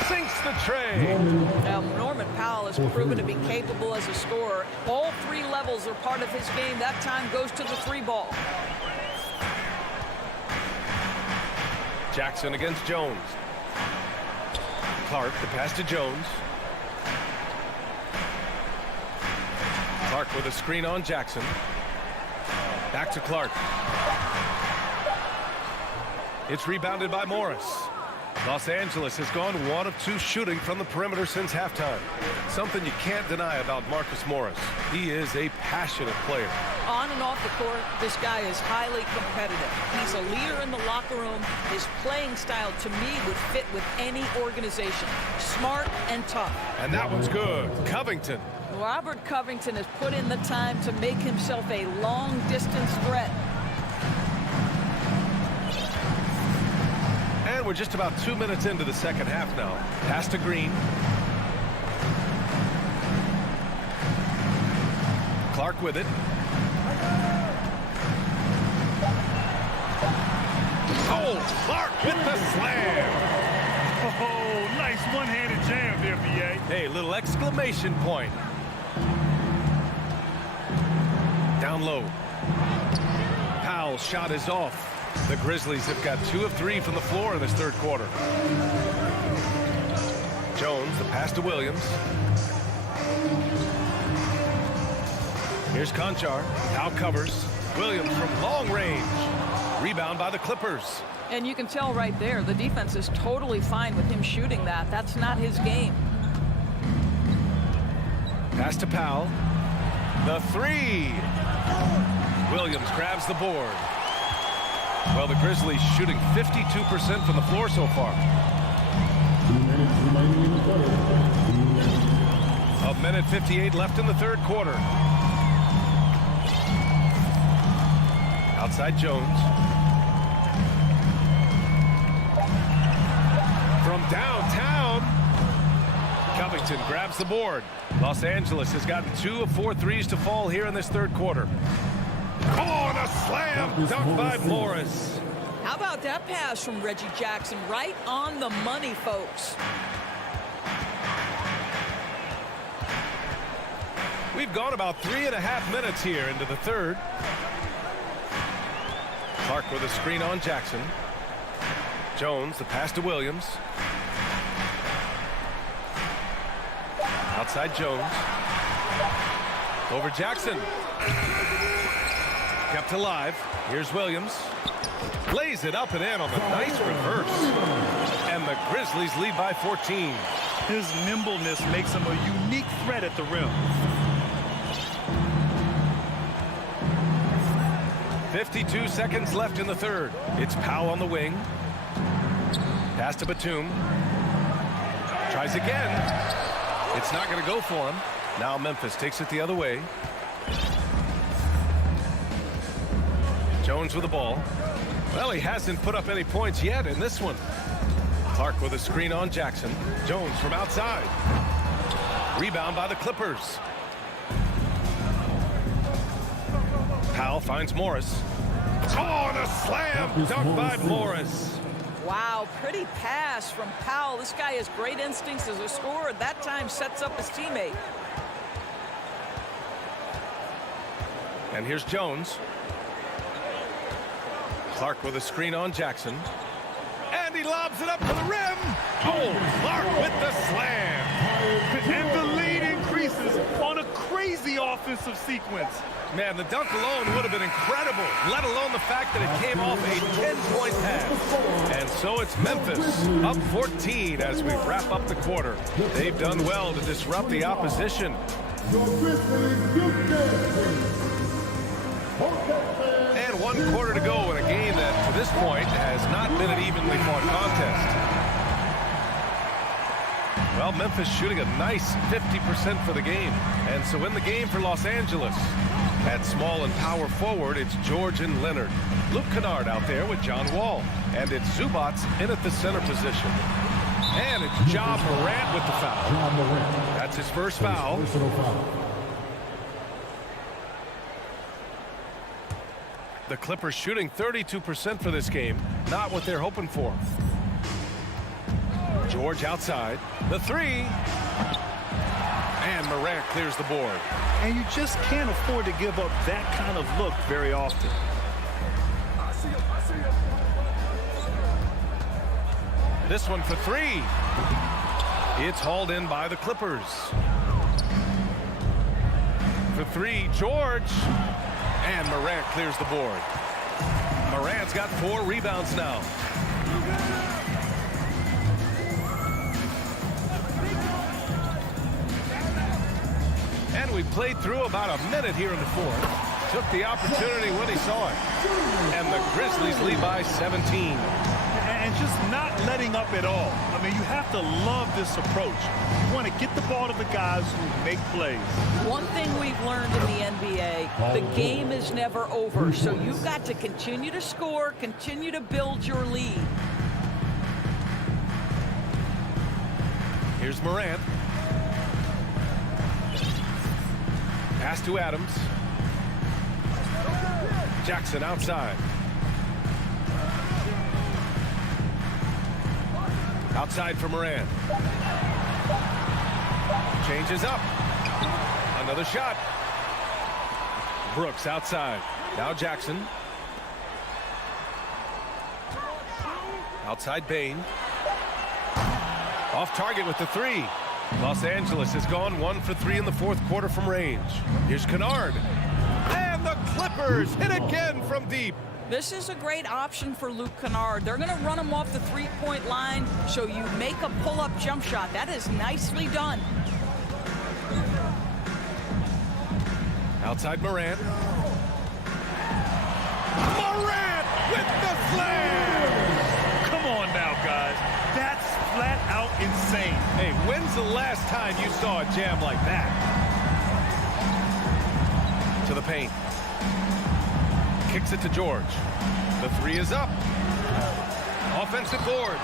Sinks the tray. Now, Norman Powell has proven to be capable as a scorer. All three levels are part of his game. That time goes to the three ball. Jackson against Jones. Clark, the pass to Jones. Clark with a screen on Jackson. Back to Clark. It's rebounded by Morris. Los Angeles has gone 1 of 2 shooting from the perimeter since halftime. Something you can't deny about Marcus Morris. He is a passionate player. On and off the court, this guy is highly competitive. He's a leader in the locker room. His playing style, to me, would fit with any organization. Smart and tough. And that one's good. Covington. Robert Covington has put in the time to make himself a long-distance threat. And we're just about 2 minutes into the second half now. Pass to Green. Clark with it. Oh, Clark with the slam. Oh, nice one-handed jam there, B.A. Hey, little exclamation point. Down low. Powell's shot is off. The Grizzlies have got 2 of 3 from the floor in this third quarter. Jones, the pass to Williams. Here's Conchar. Now covers. Williams from long range. Rebound by the Clippers. And you can tell right there, the defense is totally fine with him shooting that. That's not his game. Pass to Powell. The three. Williams grabs the board. Well, the Grizzlies shooting 52% from the floor so far. 2 minutes remaining in the third. 1:58 left in the third quarter. Outside Jones. From downtown. Covington grabs the board. Los Angeles has gotten 2 of 4 threes to fall here in this third quarter. Oh, and a slam dunk by Morris. How about that pass from Reggie Jackson? Right on the money, folks. We've gone about 3.5 minutes here into the third. Clark with a screen on Jackson. Jones, the pass to Williams. Outside Jones. Over Jackson. Kept alive. Here's Williams. Lays it up and in on the nice reverse. And the Grizzlies lead by 14. His nimbleness makes him a unique threat at the rim. 52 seconds left in the third. It's Powell on the wing. Pass to Batum. Tries again. It's not going to go for him. Now Memphis takes it the other way. Jones with the ball. Well, he hasn't put up any points yet in this one. Clark with a screen on Jackson. Jones from outside. Rebound by the Clippers. Powell finds Morris. Oh, and a slam dunk by Morris. Wow, pretty pass from Powell. This guy has great instincts as a scorer. That time sets up his teammate. And here's Jones. Clark with a screen on Jackson. And he lobs it up to the rim. Oh, Clark with the slam. And the lead increases on a crazy offensive sequence. Man, the dunk alone would have been incredible, let alone the fact that it came off a 10-point pass. And so it's Memphis up 14 as we wrap up the quarter. They've done well to disrupt the opposition. And 1 quarter to go in a game that, to this point, has not been an evenly fought contest. Well, Memphis shooting a nice 50% for the game. And so in the game for Los Angeles, at small and power forward, it's George and Leonard. Luke Kennard out there with John Wall. And it's Zubac in at the center position. And it's Ja Morant with the foul. That's his first foul. The Clippers shooting 32% for this game. Not what they're hoping for. George outside. The three. And Morant clears the board. And you just can't afford to give up that kind of look very often. This one for three. It's hauled in by the Clippers. For three, George. And Morant clears the board. Morant's got 4 rebounds now. And we played through about a minute here in the fourth. Took the opportunity when he saw it. And the Grizzlies lead by 17. And just not letting up at all. I mean, you have to love this approach. You want to get the ball to the guys who make plays. One thing we've learned in the NBA, the game is never over. So you've got to continue to score, continue to build your lead. Here's Morant. Pass to Adams. Jackson outside. Outside for Morant. Changes up. Another shot. Brooks outside. Now Jackson. Outside Bain. Off target with the three. Los Angeles has gone 1 for 3 in the fourth quarter from range. Here's Kennard. And the Clippers hit again from deep. This is a great option for Luke Kennard. They're going to run him off the three-point line, so you make a pull-up jump shot. That is nicely done. Outside Morant. Morant with the slam! Come on now, guys. That's flat out insane. Hey, when's the last time you saw a jam like that? To the paint. Kicks it to George. The three is up. Offensive board.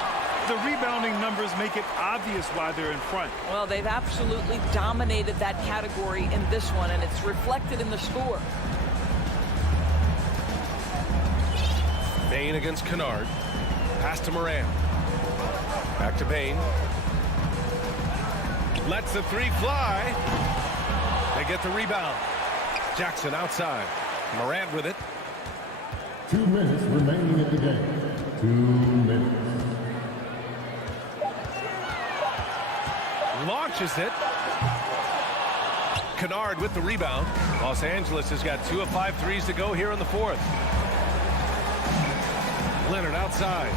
The rebounding numbers make it obvious why they're in front. Well, they've absolutely dominated that category in this one, and it's reflected in the score. Bain against Kennard. Pass to Morant. Back to Bain. Lets the three fly. They get the rebound. Jackson outside. Morant with it. 2 minutes remaining in the game. 2 minutes. Launches it. Kennard with the rebound. Los Angeles has got 2 of 5 threes to go here in the fourth. Leonard outside.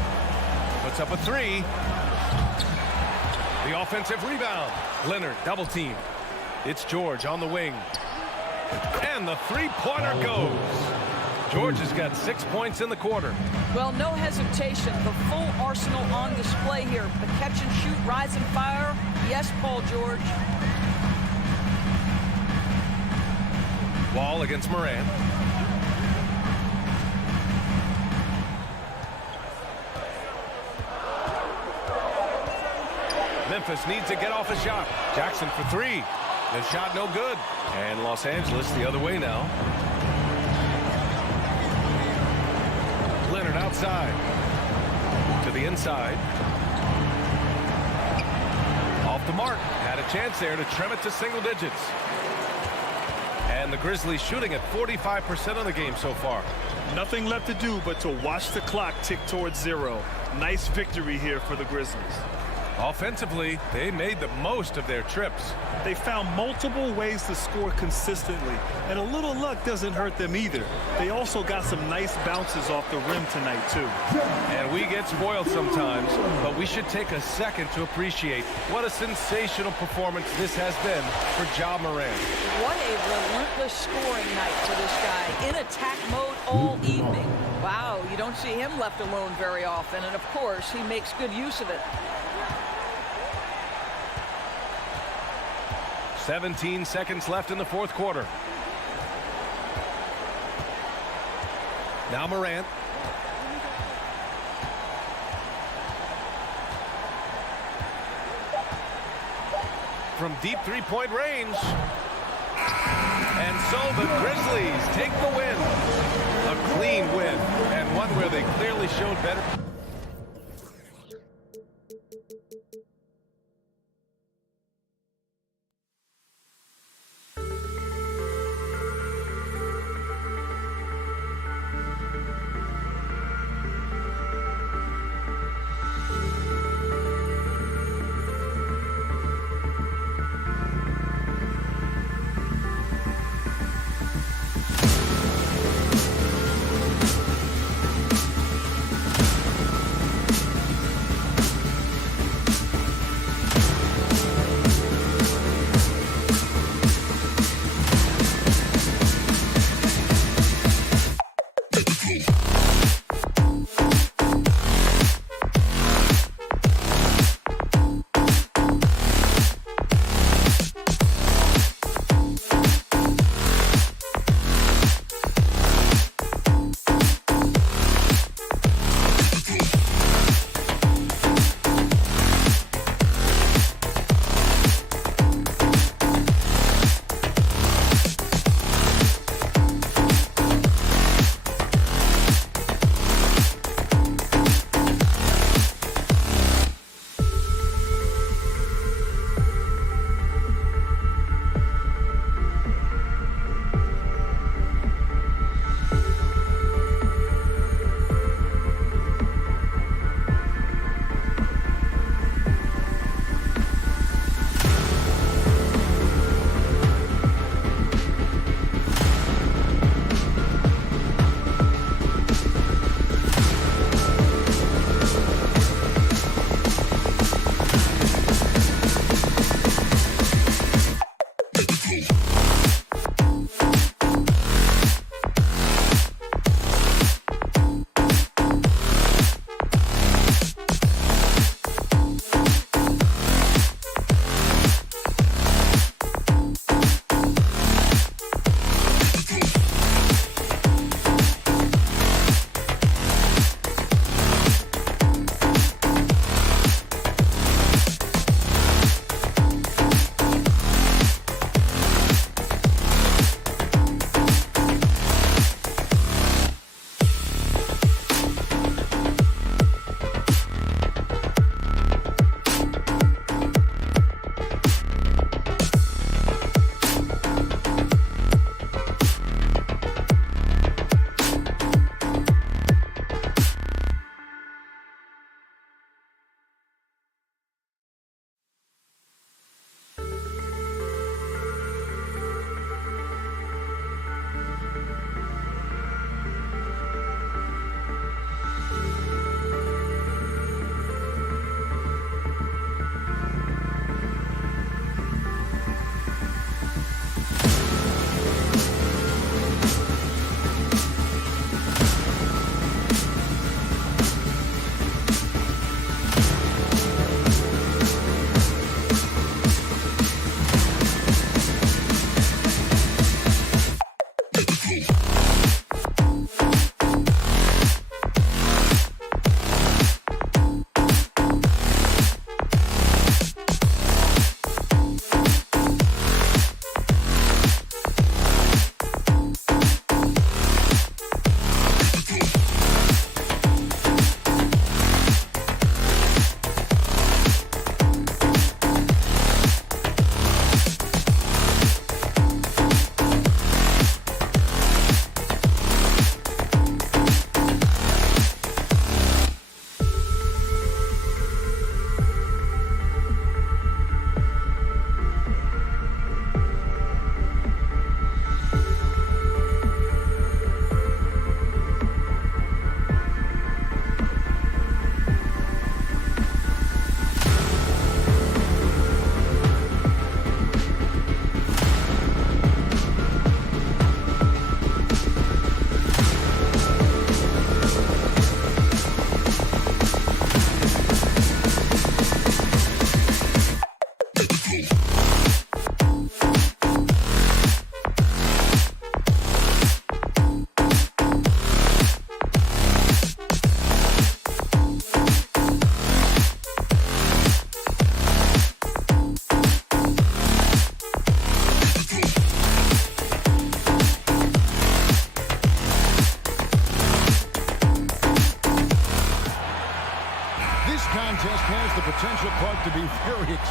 Puts up a three. The offensive rebound. Leonard double team. It's George on the wing. And the three-pointer goes. George has got 6 points in the quarter. Well, no hesitation. The full arsenal on display here. The catch and shoot, rise and fire. Yes, Paul George. Wall against Morant. Memphis needs to get off a shot. Jackson for three. The shot no good. And Los Angeles the other way now. Leonard outside. To the inside. Off the mark. Had a chance there to trim it to single digits. And the Grizzlies shooting at 45% of the game so far. Nothing left to do but to watch the clock tick towards 0. Nice victory here for the Grizzlies. Offensively, they made the most of their trips. They found multiple ways to score consistently, and a little luck doesn't hurt them either. They also got some nice bounces off the rim tonight, too. And we get spoiled sometimes, but we should take a second to appreciate what a sensational performance this has been for Ja Morant. What a relentless scoring night for this guy. In attack mode all evening. Wow, you don't see him left alone very often, and of course, he makes good use of it. 17 seconds left in the fourth quarter. Now Morant. From deep three-point range. And so the Grizzlies take the win. A clean win, and one where they clearly showed better.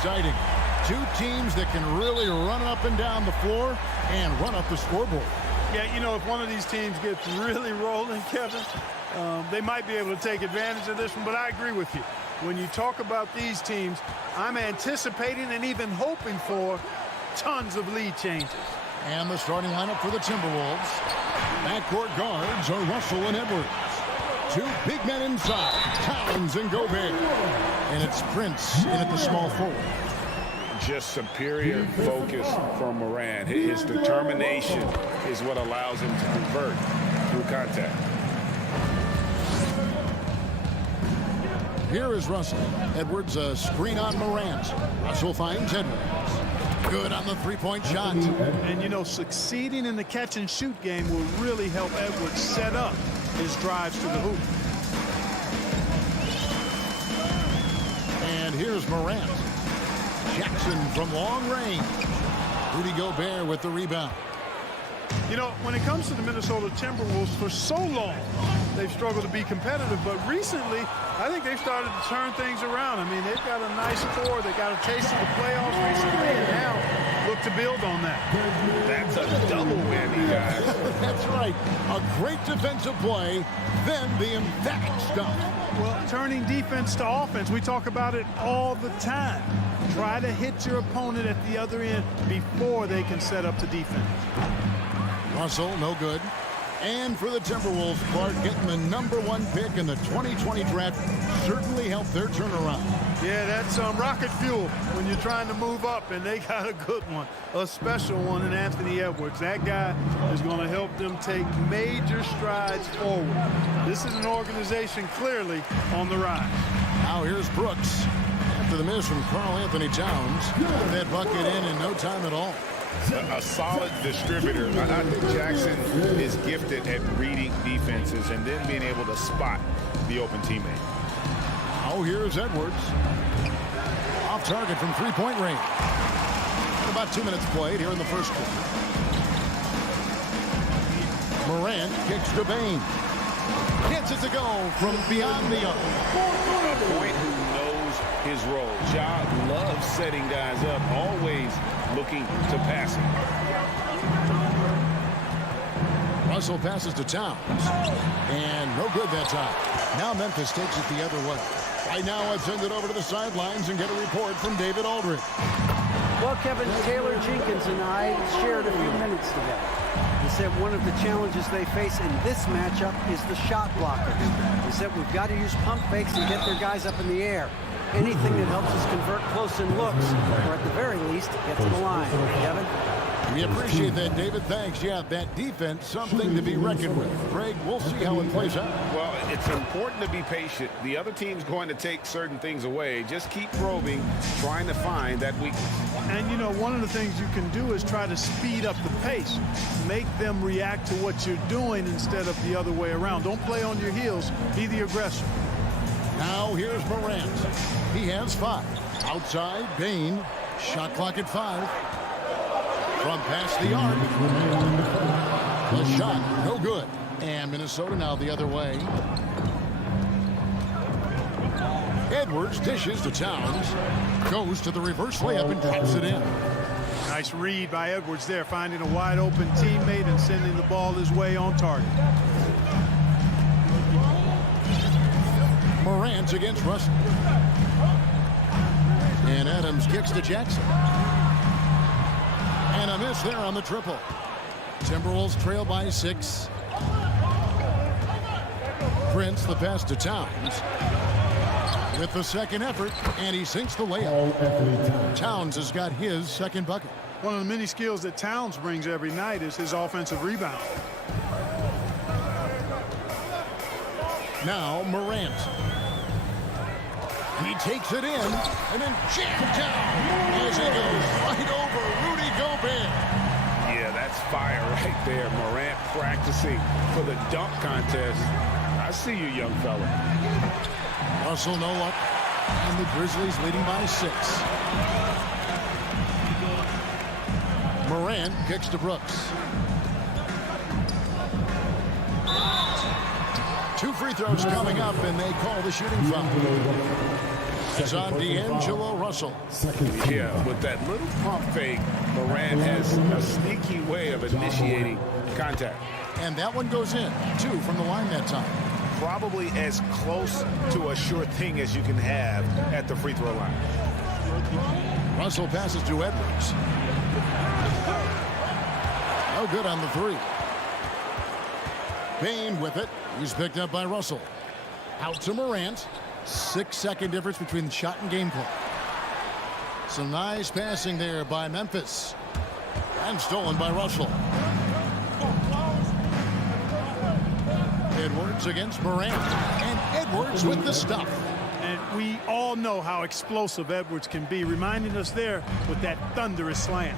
exciting. Two teams that can really run up and down the floor and run up the scoreboard. Yeah, you know, if one of these teams gets really rolling, Kevin, they might be able to take advantage of this one, but I agree with you. When you talk about these teams, I'm anticipating and even hoping for tons of lead changes. And the starting lineup for the Timberwolves. Backcourt guards are Russell and Edwards. Two big men inside, Towns and Gobert. And it's Prince in at the small forward. Just superior focus from Morant. His determination is what allows him to convert through contact. Here is Russell. Edwards a screen on Morant. Russell finds Edwards. Good on the three-point shot. And, you know, succeeding in the catch-and-shoot game will really help Edwards set up his drives to the hoop. And here's Morant. Jackson from long range. Rudy Gobert with the rebound. You know, when it comes to the Minnesota Timberwolves, for so long, they've struggled to be competitive. But recently, I think they've started to turn things around. I mean, they've got a nice core. They got a taste of the playoffs recently, and now look to build on that. That's a double whammy, guys. That's right. A great defensive play, then the emphatic stuff. Well, turning defense to offense, we talk about it all the time. Try to hit your opponent at the other end before they can set up the defense. Russell, no good. And for the Timberwolves, Clark getting the #1 pick in the 2020 draft certainly helped their turnaround. Yeah, that's rocket fuel when you're trying to move up, and they got a good one, a special one in Anthony Edwards. That guy is going to help them take major strides forward. This is an organization clearly on the rise. Now here's Brooks. After the miss from Karl Anthony Towns, that bucket in no time at all. A solid distributor. I think Jackson is gifted at reading defenses and then being able to spot the open teammate. Now here's Edwards. Off target from three-point range. About 2 minutes played here in the first quarter. Morant kicks to Bain. Gets it to go from beyond the arc. A point who knows his role. Ja loves setting guys up, always looking to pass him. Russell passes to Towns. And no good that time. Now Memphis takes it the other way. Right now, I've send it over to the sidelines and get a report from David Aldridge. Well, Kevin, Taylor Jenkins and I shared a few minutes together. He said one of the challenges they face in this matchup is the shot blockers. He said we've got to use pump fakes and get their guys up in the air. Anything that helps us convert close-in looks, or at the very least, get to the line. Kevin? We appreciate that, David. Thanks. Yeah, that defense, something to be reckoned with. Greg, we'll see how it plays out. Well, it's important to be patient. The other team's going to take certain things away. Just keep probing, trying to find that weakness. And, you know, one of the things you can do is try to speed up the pace. Make them react to what you're doing instead of the other way around. Don't play on your heels. Be the aggressor. Now here's Morant. He has 5. Outside, Bain. Shot clock at 5. From past the arc. The shot, no good. And Minnesota now the other way. Edwards dishes to Towns. Goes to the reverse layup and drops it in. Nice read by Edwards there, finding a wide open teammate and sending the ball his way on target. Morant against Russell. And Adams kicks to Jackson. And a miss there on the triple. Timberwolves trail by 6. Prince the pass to Towns. With the second effort, and he sinks the layup. Towns has got his second bucket. One of the many skills that Towns brings every night is his offensive rebound. Now Morant. He takes it in and then jammed down as he goes right over Rudy Gobert. Yeah, that's fire right there. Morant practicing for the dunk contest. I see you, young fella. Russell no luck. And the Grizzlies leading by 6. Morant kicks to Brooks. 2 free throws coming up, and they call the shooting foul. It's on D'Angelo Russell. Yeah, with that little pump fake, Morant has a sneaky way of initiating contact. And that one goes in. 2 from the line that time. Probably as close to a sure thing as you can have at the free throw line. Russell passes to Edwards. No good on the 3. Payne with it. He's picked up by Russell. Out to Morant. 6-second difference between the shot and game clock. Some nice passing there by Memphis. And stolen by Russell. Edwards against Morant. And Edwards with the stuff. And we all know how explosive Edwards can be, reminding us there with that thunderous slam.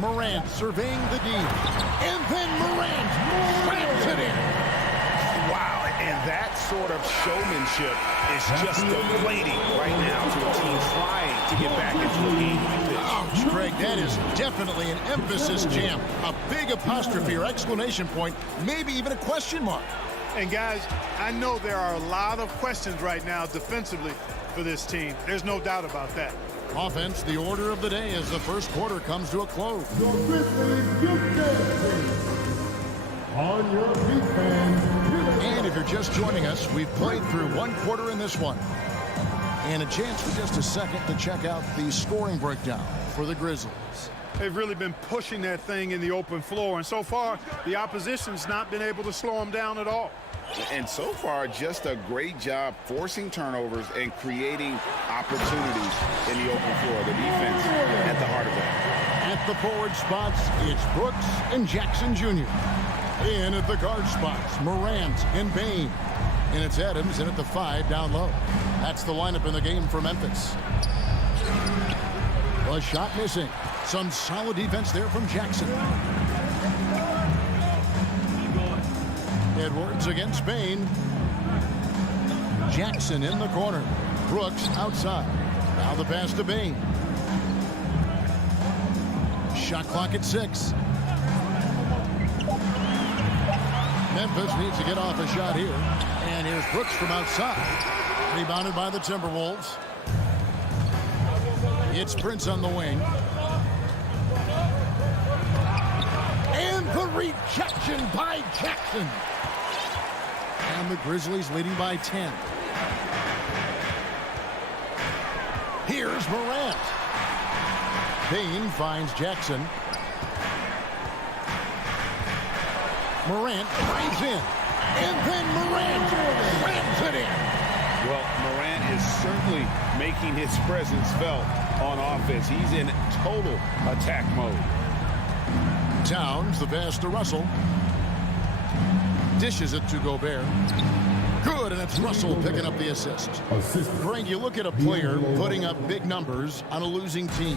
Morant surveying the D. And then Morant slams it in. Wow, and that sort of showmanship is just deflating right now to a team trying to get back into a game like this. Ouch, Greg, that is definitely an emphasis jam. A big apostrophe or exclamation point, maybe even a question mark. And guys, I know there are a lot of questions right now defensively for this team. There's no doubt about that. Offense, the order of the day as the first quarter comes to a close. Your Grizzlies defense. On your defense. And if you're just joining us, we've played through 1 quarter in this one. And a chance for just a second to check out the scoring breakdown for the Grizzlies. They've really been pushing that thing in the open floor, and so far the opposition's not been able to slow them down at all. And so far, just a great job forcing turnovers and creating opportunities in the open floor. The defense at the heart of that. At the forward spots, it's Brooks and Jackson Jr. In at the guard spots, Morant and Payne. And it's Adams in at the 5 down low. That's the lineup in the game for Memphis. A shot missing. Some solid defense there from Jackson. Edwards against Payne. Jackson in the corner. Brooks outside. Now the pass to Payne. Shot clock at 6. Memphis needs to get off a shot here. And here's Brooks from outside. Rebounded by the Timberwolves. It's Prince on the wing. And the rejection by Jackson. And the Grizzlies leading by 10. Here's Morant. Payne finds Jackson. Morant drives in. And then Morant slams it in. Well, Morant is certainly making his presence felt on offense. He's in total attack mode. Towns, the pass to Russell. Dishes it to Gobert. Good, and it's Russell picking up the assist. Frank, you look at a player putting up big numbers on a losing team.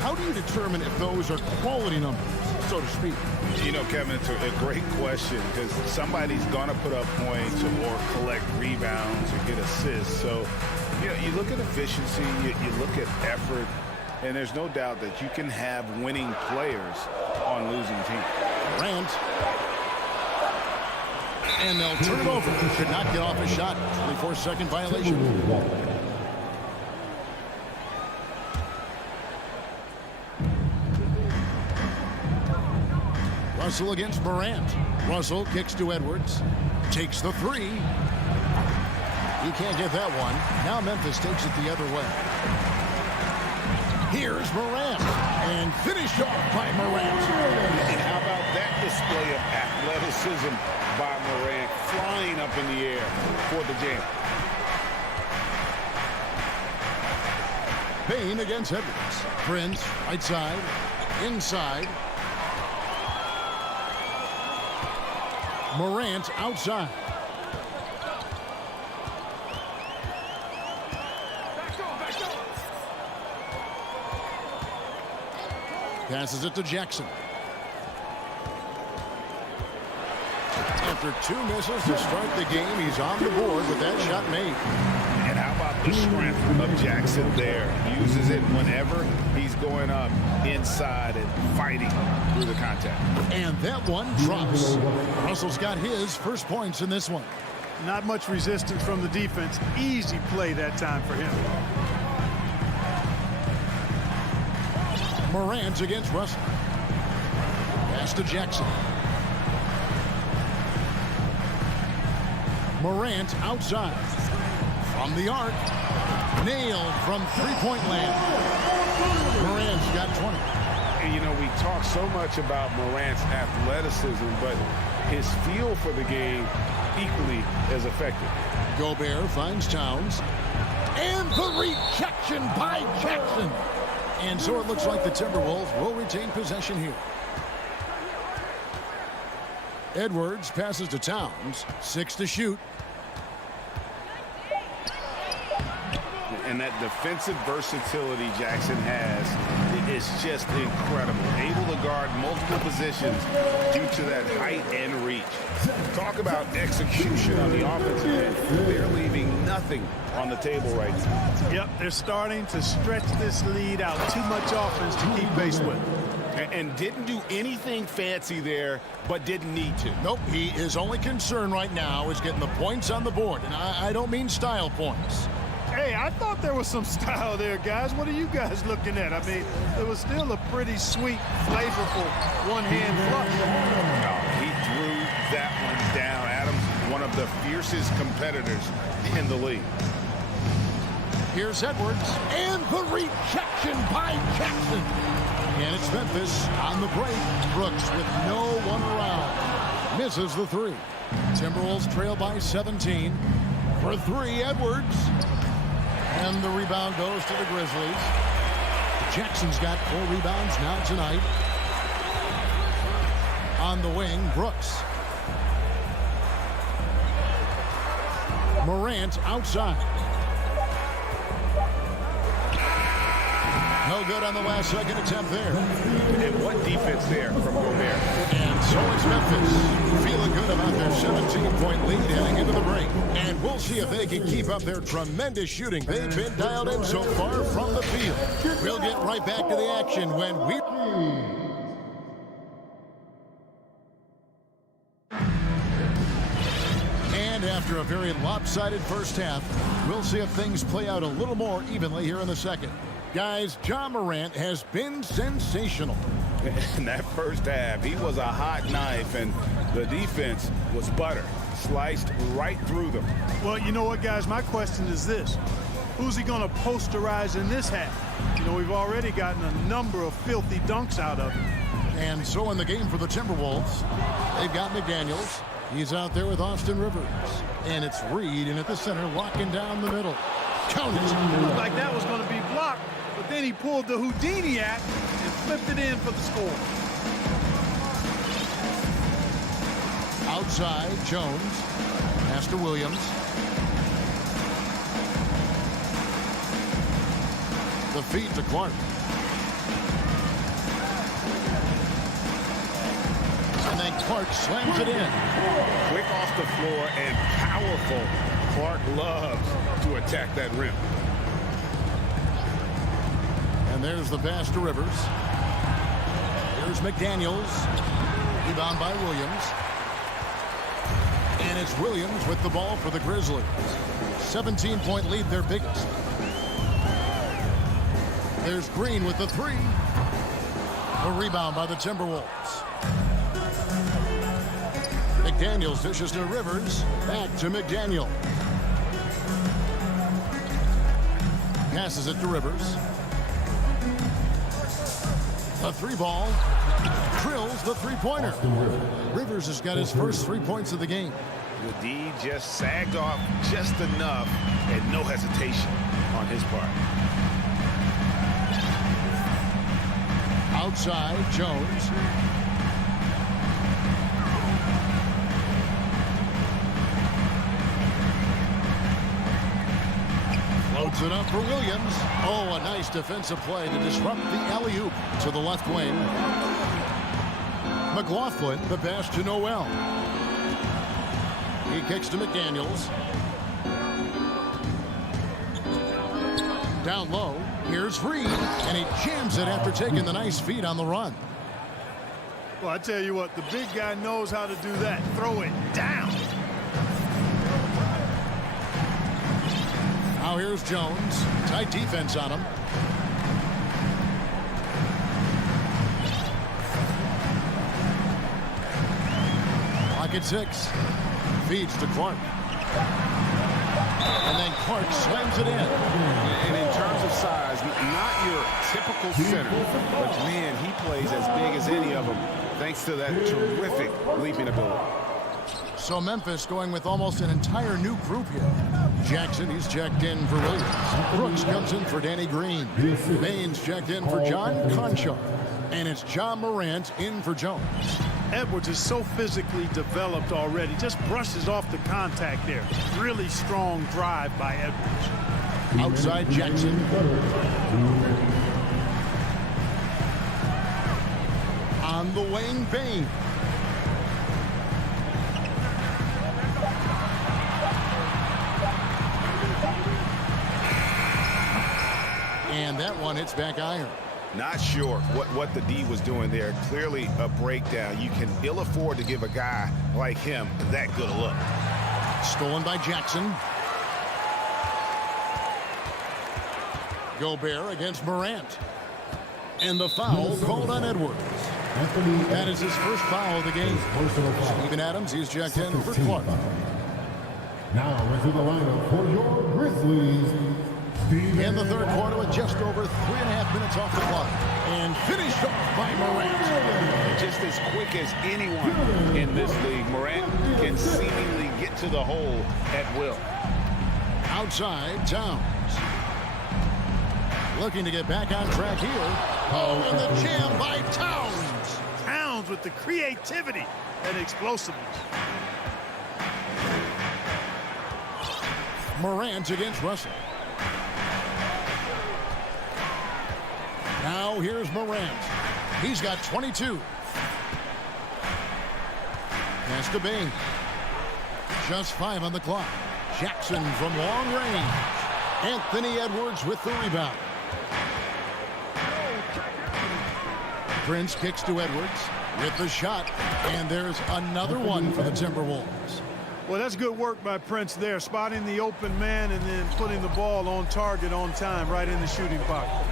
How do you determine if those are quality numbers, so to speak? You know, Kevin, it's a great question because somebody's going to put up points or collect rebounds or get assists. So, you know, you look at efficiency, you look at effort, and there's no doubt that you can have winning players on losing teams. Grant. And they'll turn it over. Could not get off a shot. 24-second violation. Russell against Morant. Russell kicks to Edwards. Takes the 3. He can't get that one. Now Memphis takes it the other way. Here's Morant. And finished off by Morant. And how about that display of athleticism by Morant, flying up in the air for the jam. Payne against Edwards. Prince, right side, inside. Morant outside. Passes it to Jackson. After 2 misses to start the game, he's on the board with that shot made. And how about the strength of Jackson there? Uses it whenever he's going up inside and fighting through the contact. And that one drops. Russell's got his first points in this one. Not much resistance from the defense. Easy play that time for him. Morant against Russell. Pass to Jackson. Morant outside. From the arc. Nailed from three-point land. Morant's got 20. And, you know, we talk so much about Morant's athleticism, but his feel for the game equally as effective. Gobert finds Towns. And the rejection by Jackson. And so it looks like the Timberwolves will retain possession here. Edwards passes to Towns. 6 to shoot. And that defensive versatility Jackson has is just incredible. Able to guard multiple positions due to that height and reach. Talk about execution on the offensive end. They're leaving nothing on the table right now. Yep, they're starting to stretch this lead out. Too much offense to keep pace with. And didn't do anything fancy there, but didn't need to. Nope, his only concern right now is getting the points on the board. And I don't mean style points. Hey, I thought there was some style there, guys. What are you guys looking at? I mean, it was still a pretty sweet, flavorful one-hand flush. Oh, he drew that one down. Adams, one of the fiercest competitors in the league. Here's Edwards, and the rejection by Jackson. And it's Memphis on the break. Brooks with no one around. Misses the three. Timberwolves trail by 17. For three, Edwards. And the rebound goes to the Grizzlies. Jackson's got 4 rebounds now tonight. On the wing, Brooks. Morant outside. No good on the last second attempt there. And what defense there from Gobert. And so is Memphis. Feeling good about their 17-point lead heading into the break. And we'll see if they can keep up their tremendous shooting. They've been dialed in so far from the field. We'll get right back to the action when we... And after a very lopsided first half, we'll see if things play out a little more evenly here in the second. Guys, Ja Morant has been sensational. In that first half, he was a hot knife, and the defense was butter. Sliced right through them. Well, you know what, guys? My question is this. Who's he going to posterize in this half? You know, we've already gotten a number of filthy dunks out of him. And so in the game for the Timberwolves, they've got McDaniels. He's out there with Austin Rivers. And it's Reed in at the center, locking down the middle. Count it. It looked like that was going to be blocked, but then he pulled the Houdini act and flipped it in for the score. Outside, Jones. Pass to Williams. The feed to Clark. And then Clark slams it in. Quick off the floor and powerful. Clark loves to attack that rim. And there's the pass to Rivers. Here's McDaniels. Rebound by Williams. And it's Williams with the ball for the Grizzlies. 17-point lead, their biggest. There's Green with the three. A rebound by the Timberwolves. McDaniels dishes to Rivers. Back to McDaniel. Passes it to Rivers. The three ball. Drills the three-pointer. Rivers has got his first 3 points of the game. The D just sagged off just enough and no hesitation on his part. Outside, Jones. Floats it up for Williams. Oh, a nice defensive play to disrupt the alley-oop to the left wing. McLaughlin, the pass to Noel. He kicks to McDaniels. Down low, here's Reed, and he jams it after taking the nice feed on the run. Well, I tell you what, the big guy knows how to do that. Throw it down. Now here's Jones. Tight defense on him. Clock at 6. Feeds to Clark. And then Clark slams it in. And in terms of size, not your typical center, but man, he plays as big as any of them thanks to that terrific leaping ability. So Memphis going with almost an entire new group here. Jackson, he's checked in for Williams. Brooks comes in for Danny Green. Baines checked in for John Conchar. And it's John Morant in for Jones. Edwards is so physically developed already. Just brushes off the contact there. Really strong drive by Edwards. Outside Jackson. On the wing, Baines. And that one hits back iron. Not sure what the D was doing there. Clearly a breakdown. You can ill afford to give a guy like him that good a look. Stolen by Jackson. Gobert against Morant. And the foul called on Edwards. That is his first foul of the game. Steven Adams, he's checked in for Clark. Now into the lineup for your Grizzlies. In the third quarter with just over 3.5 minutes off the clock. And finished off by Morant. Just as quick as anyone in this league, Morant can seemingly get to the hole at will. Outside, Towns. Looking to get back on track here. Oh, and the jam by Towns. Towns with the creativity and explosiveness. Morant against Russell. Now here's Morant. He's got 22. Pass to Baines. Just 5 on the clock. Jackson from long range. Anthony Edwards with the rebound. Prince kicks to Edwards with the shot. And there's another one for the Timberwolves. Well, that's good work by Prince there, spotting the open man and then putting the ball on target on time right in the shooting pocket.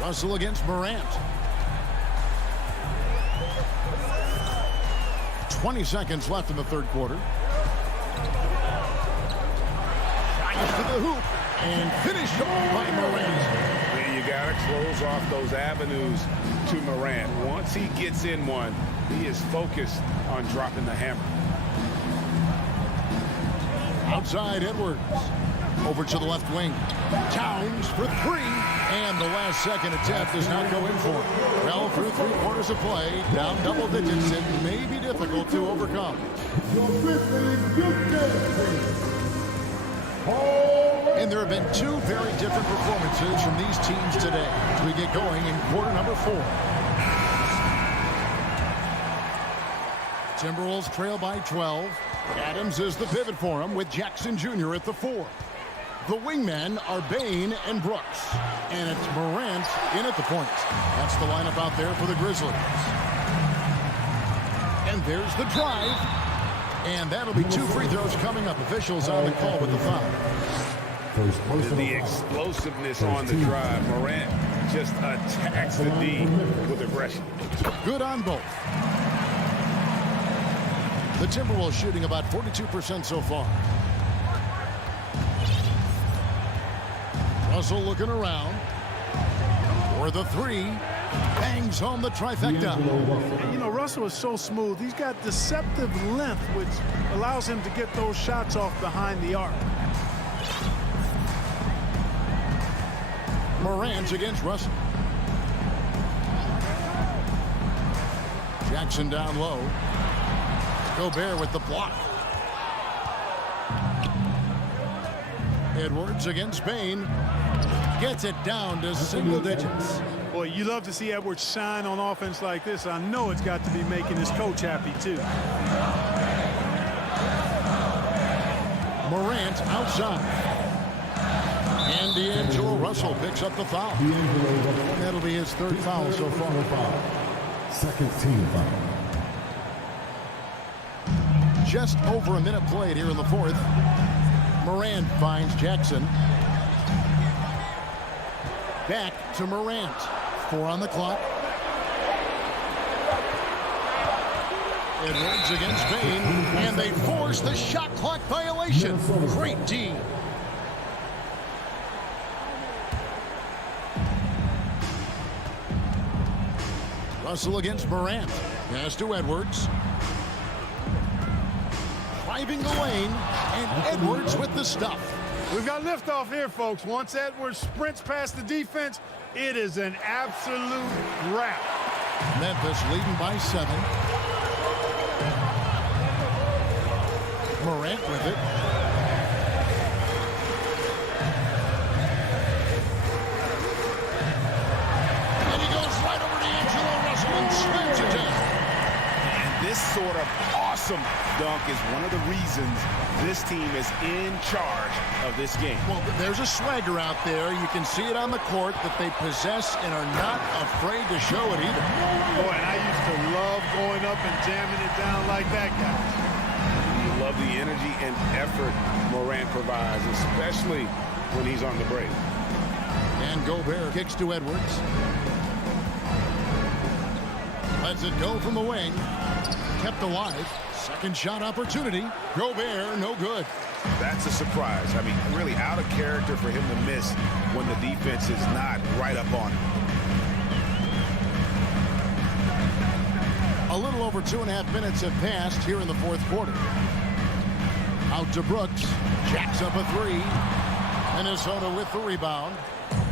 Russell against Morant. 20 seconds left in the third quarter. Drives to the hoop and finished off by Morant. You got to close off those avenues to Morant. Once he gets in one, he is focused on dropping the hammer. Outside Edwards. Over to the left wing. Towns for 3. And the last second attempt does not go in for it. Well, through 3 quarters of play, down double digits, it may be difficult to overcome. And there have been 2 very different performances from these teams today as we get going in quarter number 4. Timberwolves trail by 12. Adams is the pivot for him with Jackson Jr. at the 4. The wingmen are Bain and Brooks. And it's Morant in at the point. That's the lineup out there for the Grizzlies. And there's the drive. And that'll be 2 free throws coming up. Officials on the call with the foul. The explosiveness on the drive. Morant just attacks the D with aggression. Good on both. The Timberwolves shooting about 42% so far. Russell looking around for the 3. Bangs home the trifecta. And, you know, Russell is so smooth. He's got deceptive length, which allows him to get those shots off behind the arc. Morant against Russell. Jackson down low. Gobert with the block. Edwards against Bain. Gets it down to single digits. Boy, you love to see Edwards shine on offense like this. I know it's got to be making his coach happy, too. Morant outside. And D'Angelo Russell picks up the foul. That'll be his 3rd foul so far. Second team foul. just over a minute played here in the fourth. Morant finds Jackson. Back to Morant. 4 on the clock. Edwards against Bain, and they force the shot clock violation. Great D. Russell against Morant. Pass to Edwards. Driving the lane, and Edwards with the stuff. We've got liftoff here, folks. Once Edwards sprints past the defense, it is an absolute wrap. Memphis leading by 7. Morant with it. And he goes right over to Angelo Russell and slams it down. And this sort of awesome dunk is one of the reasons this team is in charge of this game. Well, there's a swagger out there. You can see it on the court that they possess and are not afraid to show it either. Boy, and I used to love going up and jamming it down like that, guys. You love the energy and effort Morant provides, especially when he's on the break. And Gobert kicks to Edwards. Lets it go from the wing. Kept alive. Second shot opportunity. Gobert, no good. That's a surprise. I mean, really out of character for him to miss when the defense is not right up on him. A little over 2.5 minutes have passed here in the fourth quarter. Out to Brooks. Jacks up a 3. Minnesota with the rebound.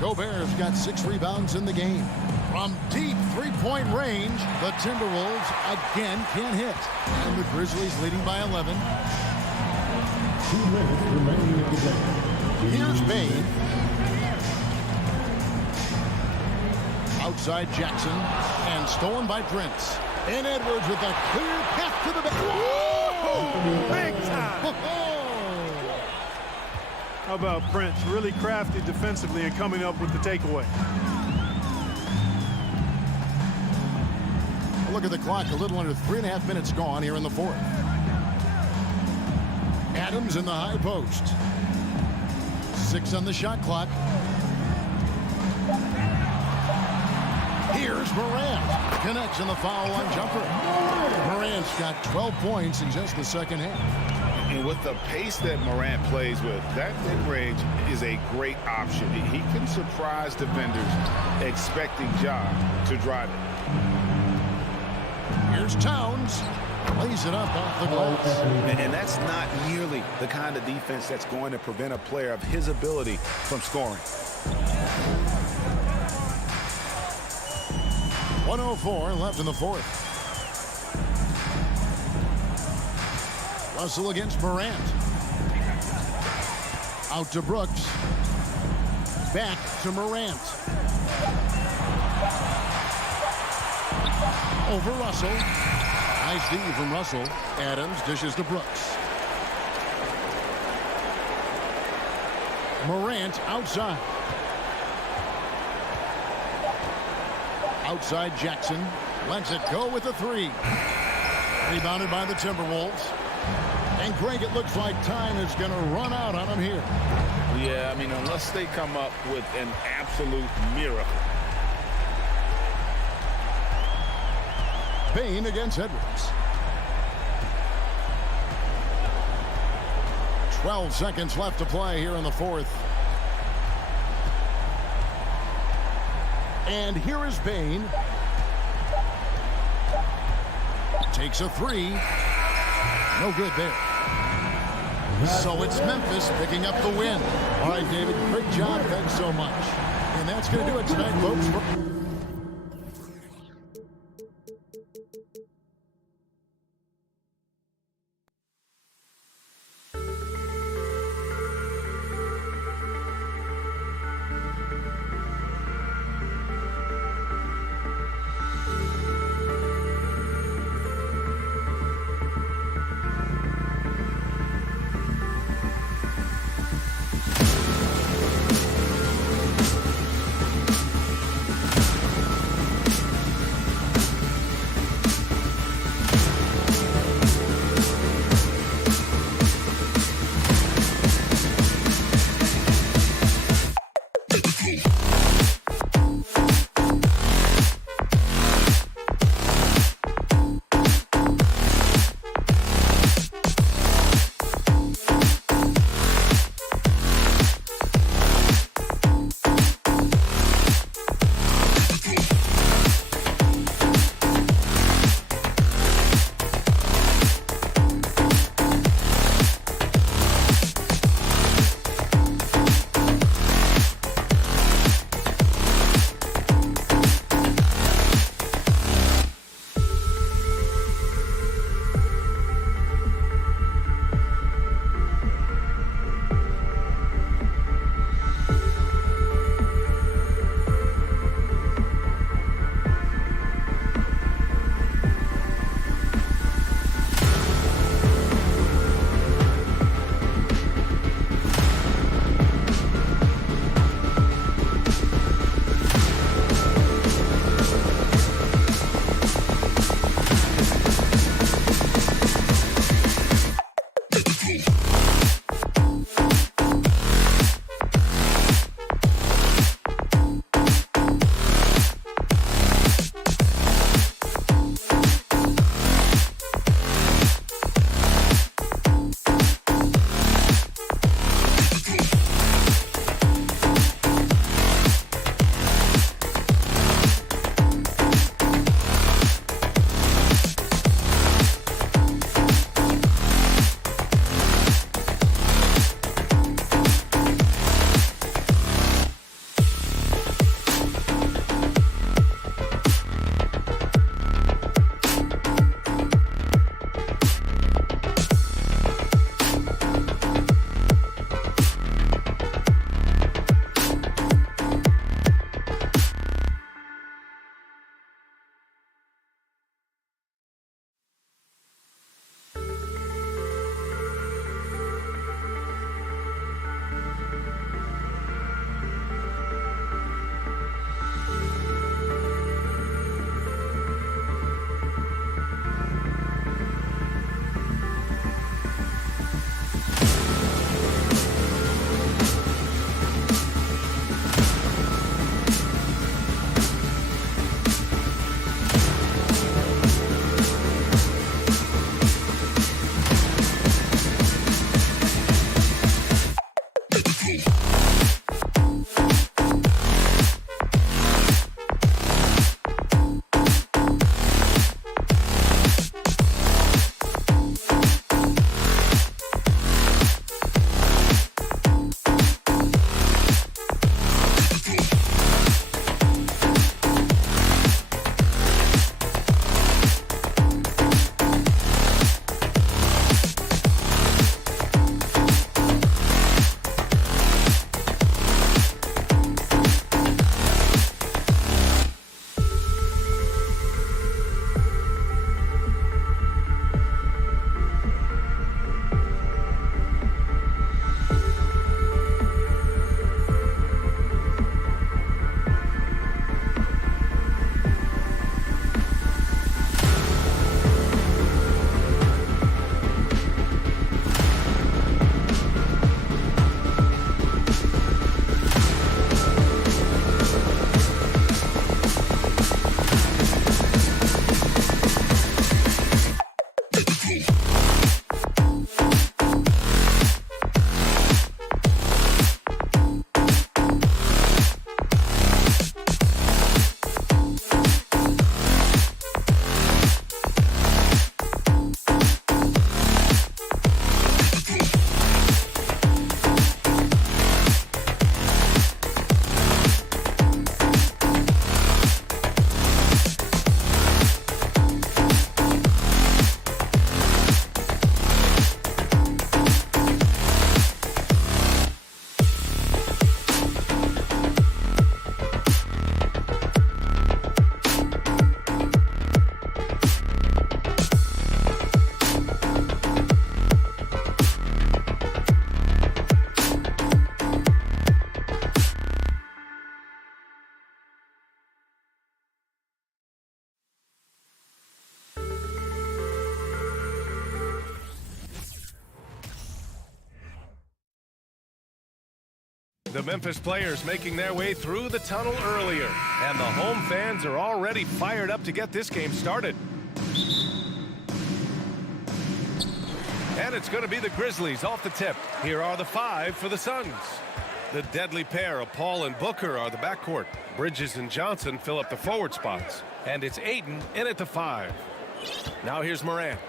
Gobert's got 6 rebounds in the game. From deep three-point range, the Timberwolves again can't hit. And the Grizzlies leading by 11. 2 minutes remaining in the game. Here's Bain. Outside Jackson. And stolen by Prince. And Edwards with a clear path to the back. Big time. How about Prince? Really crafty defensively and coming up with the takeaway. Look at the clock. A little under 3.5 minutes gone here in the fourth. Adams in the high post. 6 on the shot clock. Here's Morant. Connects in the foul line jumper. Morant's got 12 points in just the second half. And with the pace that Morant plays with, that mid-range is a great option. He can surprise defenders expecting Ja to drive it. Here's Towns. Lays it up off the glass. And that's not nearly the kind of defense that's going to prevent a player of his ability from scoring. 1:04 left in the fourth. Russell against Morant. Out to Brooks. Back to Morant. Over Russell. Nice D from Russell. Adams dishes to Brooks. Morant outside. Outside Jackson. Lets it go with a 3. Rebounded by the Timberwolves. And Greg, it looks like time is going to run out on him here. Yeah, I mean, unless they come up with an absolute miracle. Bain against Edwards. 12 seconds left to play here in the fourth. And here is Bain. Takes a 3. No good there. So it's Memphis picking up the win. All right, David, great job. Thanks so much. And that's going to do it tonight, folks. The Memphis players making their way through the tunnel earlier, and the home fans are already fired up to get this game started. And it's going to be the Grizzlies off the tip. Here are the 5 for the Suns. The deadly pair of Paul and Booker are the backcourt. Bridges and Johnson fill up the forward spots. And it's Ayton in at the 5. Now here's Morant.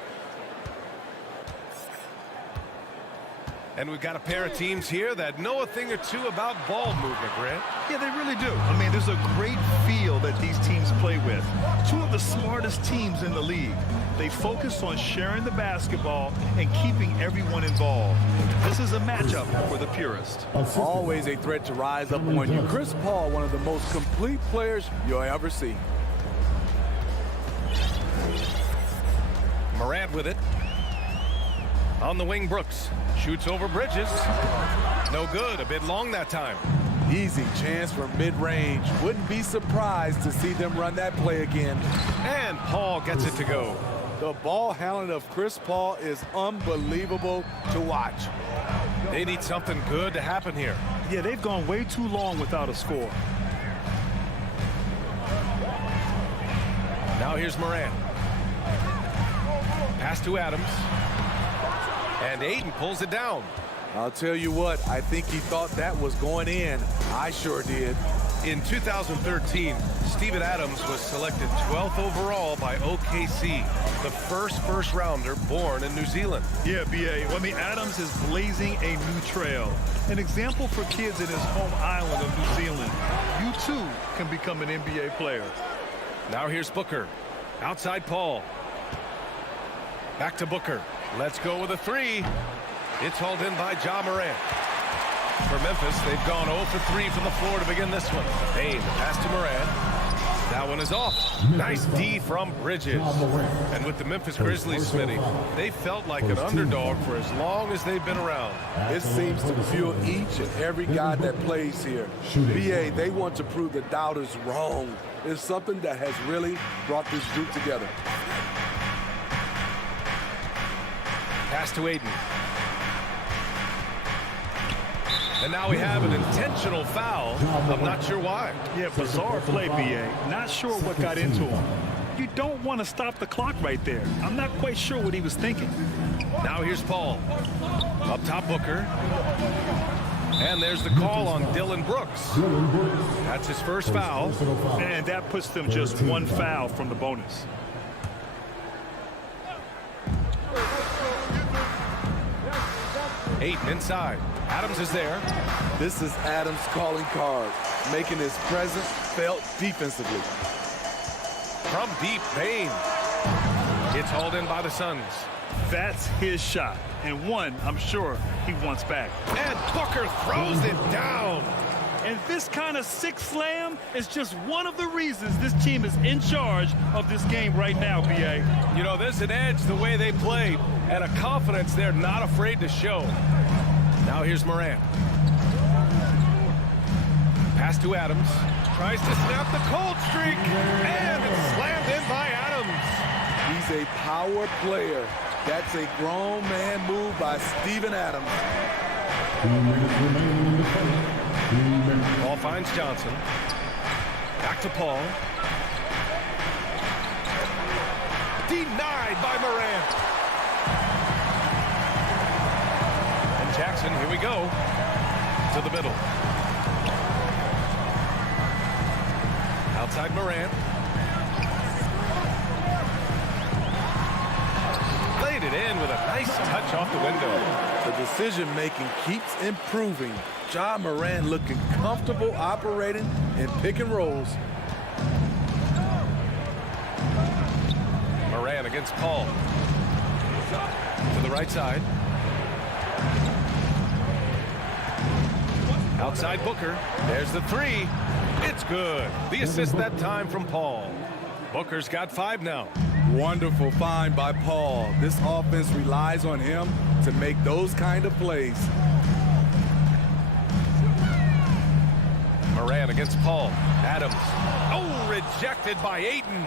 And we've got a pair of teams here that know a thing or two about ball movement, Grant. Yeah, they really do. I mean, there's a great feel that these teams play with. Two of the smartest teams in the league. They focus on sharing the basketball and keeping everyone involved. This is a matchup for the purist. Always a threat to rise up on you. Chris Paul, one of the most complete players you'll ever see. Morant with it. On the wing, Brooks. Shoots over Bridges. No good. A bit long that time. Easy chance from mid-range. Wouldn't be surprised to see them run that play again. And Paul gets it to go. The ball handling of Chris Paul is unbelievable to watch. They need something good to happen here. Yeah, they've gone way too long without a score. Now here's Morant. Pass to Adams. And Ayton pulls it down. I'll tell you what, I think he thought that was going in. I sure did. In 2013, Steven Adams was selected 12th overall by OKC, the first rounder born in New Zealand. Yeah, B.A. I mean, Adams is blazing a new trail. An example for kids in his home island of New Zealand. You, too, can become an NBA player. Now here's Booker. Outside Paul. Back to Booker. Let's go with a 3. It's hauled in by Ja Morant. For Memphis, they've gone 0 for 3 from the floor to begin this one. Payne, the pass to Morant. That one is off. Nice D from Bridges. And with the Memphis Grizzlies, Smitty, they felt like an underdog for as long as they've been around. It seems to fuel each and every guy that plays here. BA, they want to prove the doubters wrong. It's something that has really brought this group together. Pass to Ayton. And now we have an intentional foul. I'm not sure why. Yeah, bizarre play, B.A. Not sure what got into him. You don't want to stop the clock right there. I'm not quite sure what he was thinking. Now here's Paul. Up top, Booker. And there's the call on Dillon Brooks. That's his first foul. And that puts them just one foul from the bonus. Ayton inside. Adams is there. This is Adams' calling card, making his presence felt defensively. From deep, Payne. It's hauled in by the Suns. That's his shot, and one I'm sure he wants back. And Booker throws it down. And this kind of sick slam is just one of the reasons this team is in charge of this game right now, B.A. You know, there's an edge the way they play and a confidence they're not afraid to show. Now here's Morant. Pass to Adams. Tries to snap the cold streak. And it's slammed in by Adams. He's a power player. That's a grown man move by Steven Adams. Ball finds Johnson. Back to Paul. Denied by Morant. And Jackson, here we go. To the middle. Outside Morant. Laid it in with a nice touch off the window. The decision-making keeps improving. Ja Morant looking comfortable operating in pick and rolls. Morant against Paul. To the right side. Outside Booker. There's the 3. It's good. The assist that time from Paul. Booker's got 5 now. Wonderful find by Paul. This offense relies on him to make those kind of plays. Morant against Paul. Adams. Oh, rejected by Ayton.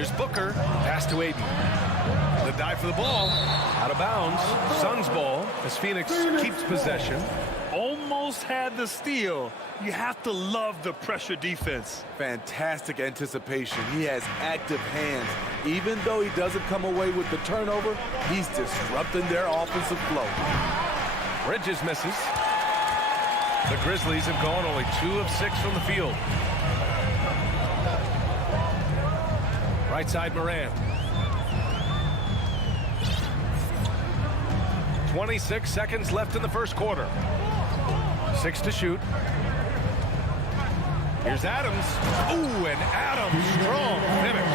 Here's Booker. Pass to Aiden. The dive for the ball. Out of bounds. Suns ball as Phoenix keeps possession. Almost had the steal. You have to love the pressure defense. Fantastic anticipation. He has active hands. Even though he doesn't come away with the turnover, he's disrupting their offensive flow. Bridges misses. The Grizzlies have gone only 2 of 6 from the field. Right side, Morant. 26 seconds left in the first quarter. 6 to shoot. Here's Adams. Ooh, and Adams, strong finish.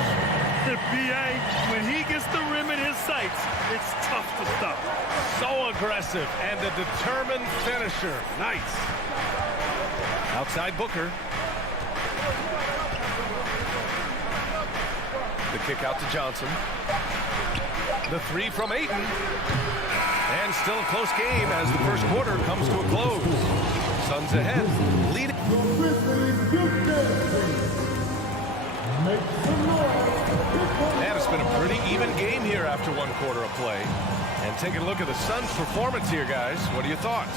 The BA, when he gets the rim in his sights, it's tough to stop. So aggressive and a determined finisher. Nice. Outside Booker. The kick out to Johnson. The 3 from Ayton. And still a close game as the first quarter comes to a close. Suns ahead, leading. And it's been a pretty even game here after 1 quarter of play. And taking a look at the Suns' performance here, guys. What are your thoughts?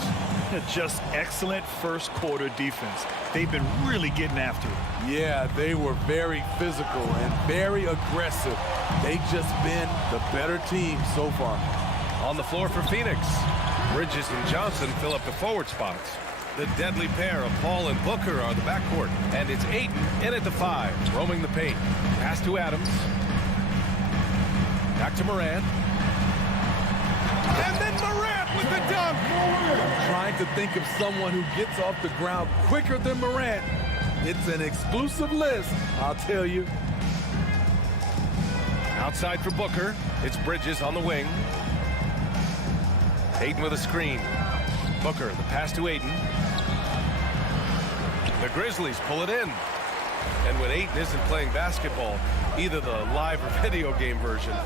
Just excellent first quarter defense. They've been really getting after it. Yeah, they were very physical and very aggressive. They've just been the better team so far. On the floor for Phoenix, Bridges and Johnson fill up the forward spots. The deadly pair of Paul and Booker are the backcourt. And it's Ayton in at the 5, roaming the paint. Pass to Adams. Back to Morant. And then Morant with the dunk. Trying to think of someone who gets off the ground quicker than Morant. It's an exclusive list, I'll tell you. Outside for Booker. It's Bridges on the wing. Ayton with a screen. Booker, the pass to Ayton. The Grizzlies pull it in. And when Ayton isn't playing basketball, either the live or video game version,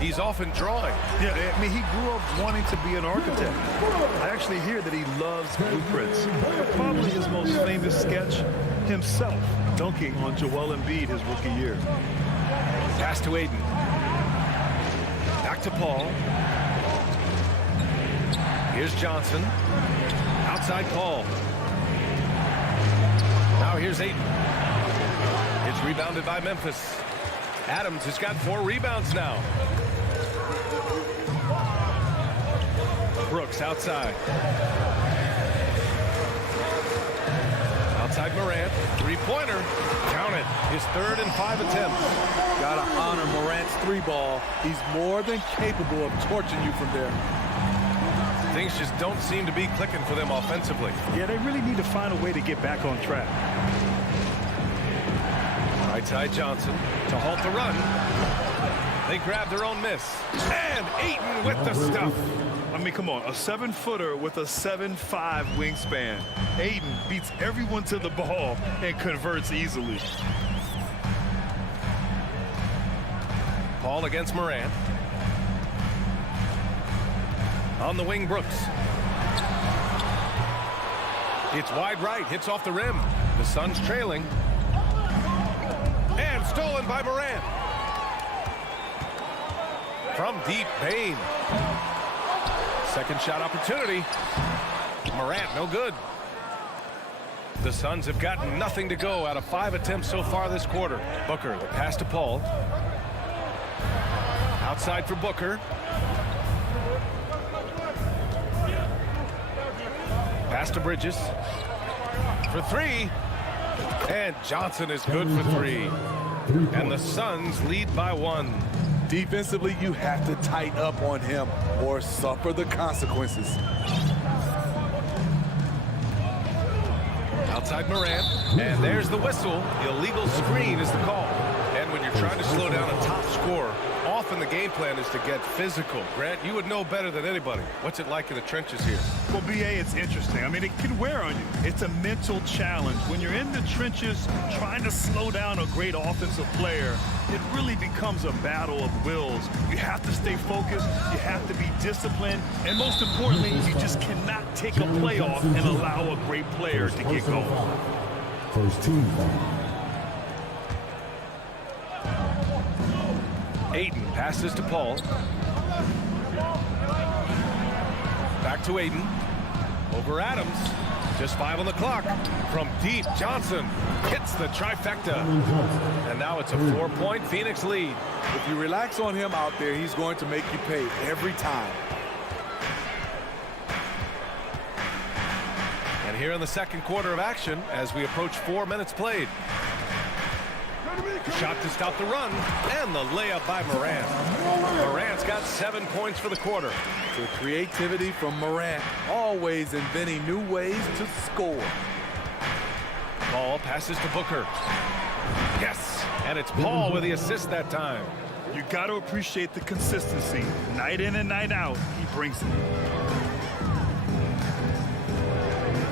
he's often drawing. Yeah, I mean, he grew up wanting to be an architect. I actually hear that he loves blueprints. Probably his most famous sketch, himself dunking on Joel Embiid his rookie year. Pass to Ayton. Back to Paul. Here's Johnson. Outside Paul. Now here's Ayton. It's rebounded by Memphis. Adams has got 4 rebounds now. Brooks outside. Outside Morant. 3-pointer. Count it. His 3rd and 5 attempts. Gotta honor Morant's 3-ball. He's more than capable of torching you from there. Things just don't seem to be clicking for them offensively. Yeah, they really need to find a way to get back on track. Right side Johnson to halt the run. They grab their own miss. And Ayton with the stuff. I mean, come on, a 7-footer with a 7'5" wingspan. Ayton beats everyone to the ball and converts easily. Paul against Morant. On the wing, Brooks. It's wide right, hits off the rim. The Suns trailing. And stolen by Morant. From deep, Payne. Second shot opportunity. Morant, no good. The Suns have gotten nothing to go out of 5 attempts so far this quarter. Booker, the pass to Paul. Outside for Booker. Pass to Bridges. For 3. And Johnson is good for 3. And the Suns lead by 1. Defensively, you have to tighten up on him or suffer the consequences. Outside Morant. And there's the whistle. Illegal screen is the call. And when you're trying to slow down a top scorer, often the game plan is to get physical. Grant, you would know better than anybody. What's it like in the trenches here? Well, BA, it's interesting. I mean, it can wear on you. It's a mental challenge. When you're in the trenches trying to slow down a great offensive player, it really becomes a battle of wills. You have to stay focused. You have to be disciplined. And most importantly, you just cannot take a play off and allow a great player to get going. First team foul. Ayton passes to Paul. Back to Ayton. Over Adams. Just 5 on the clock. From deep, Johnson hits the trifecta. And now it's a 4-point Phoenix lead. If you relax on him out there, he's going to make you pay every time. And here in the second quarter of action, as we approach 4 minutes played. Shot to stop the run, and the layup by Morant. Morant's got 7 points for the quarter. The creativity from Morant, always inventing new ways to score. Paul passes to Booker. Yes, and it's Paul with the assist that time. You got to appreciate the consistency. Night in and night out, he brings it.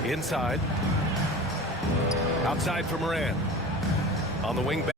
Inside. Outside for Morant. On the wing back.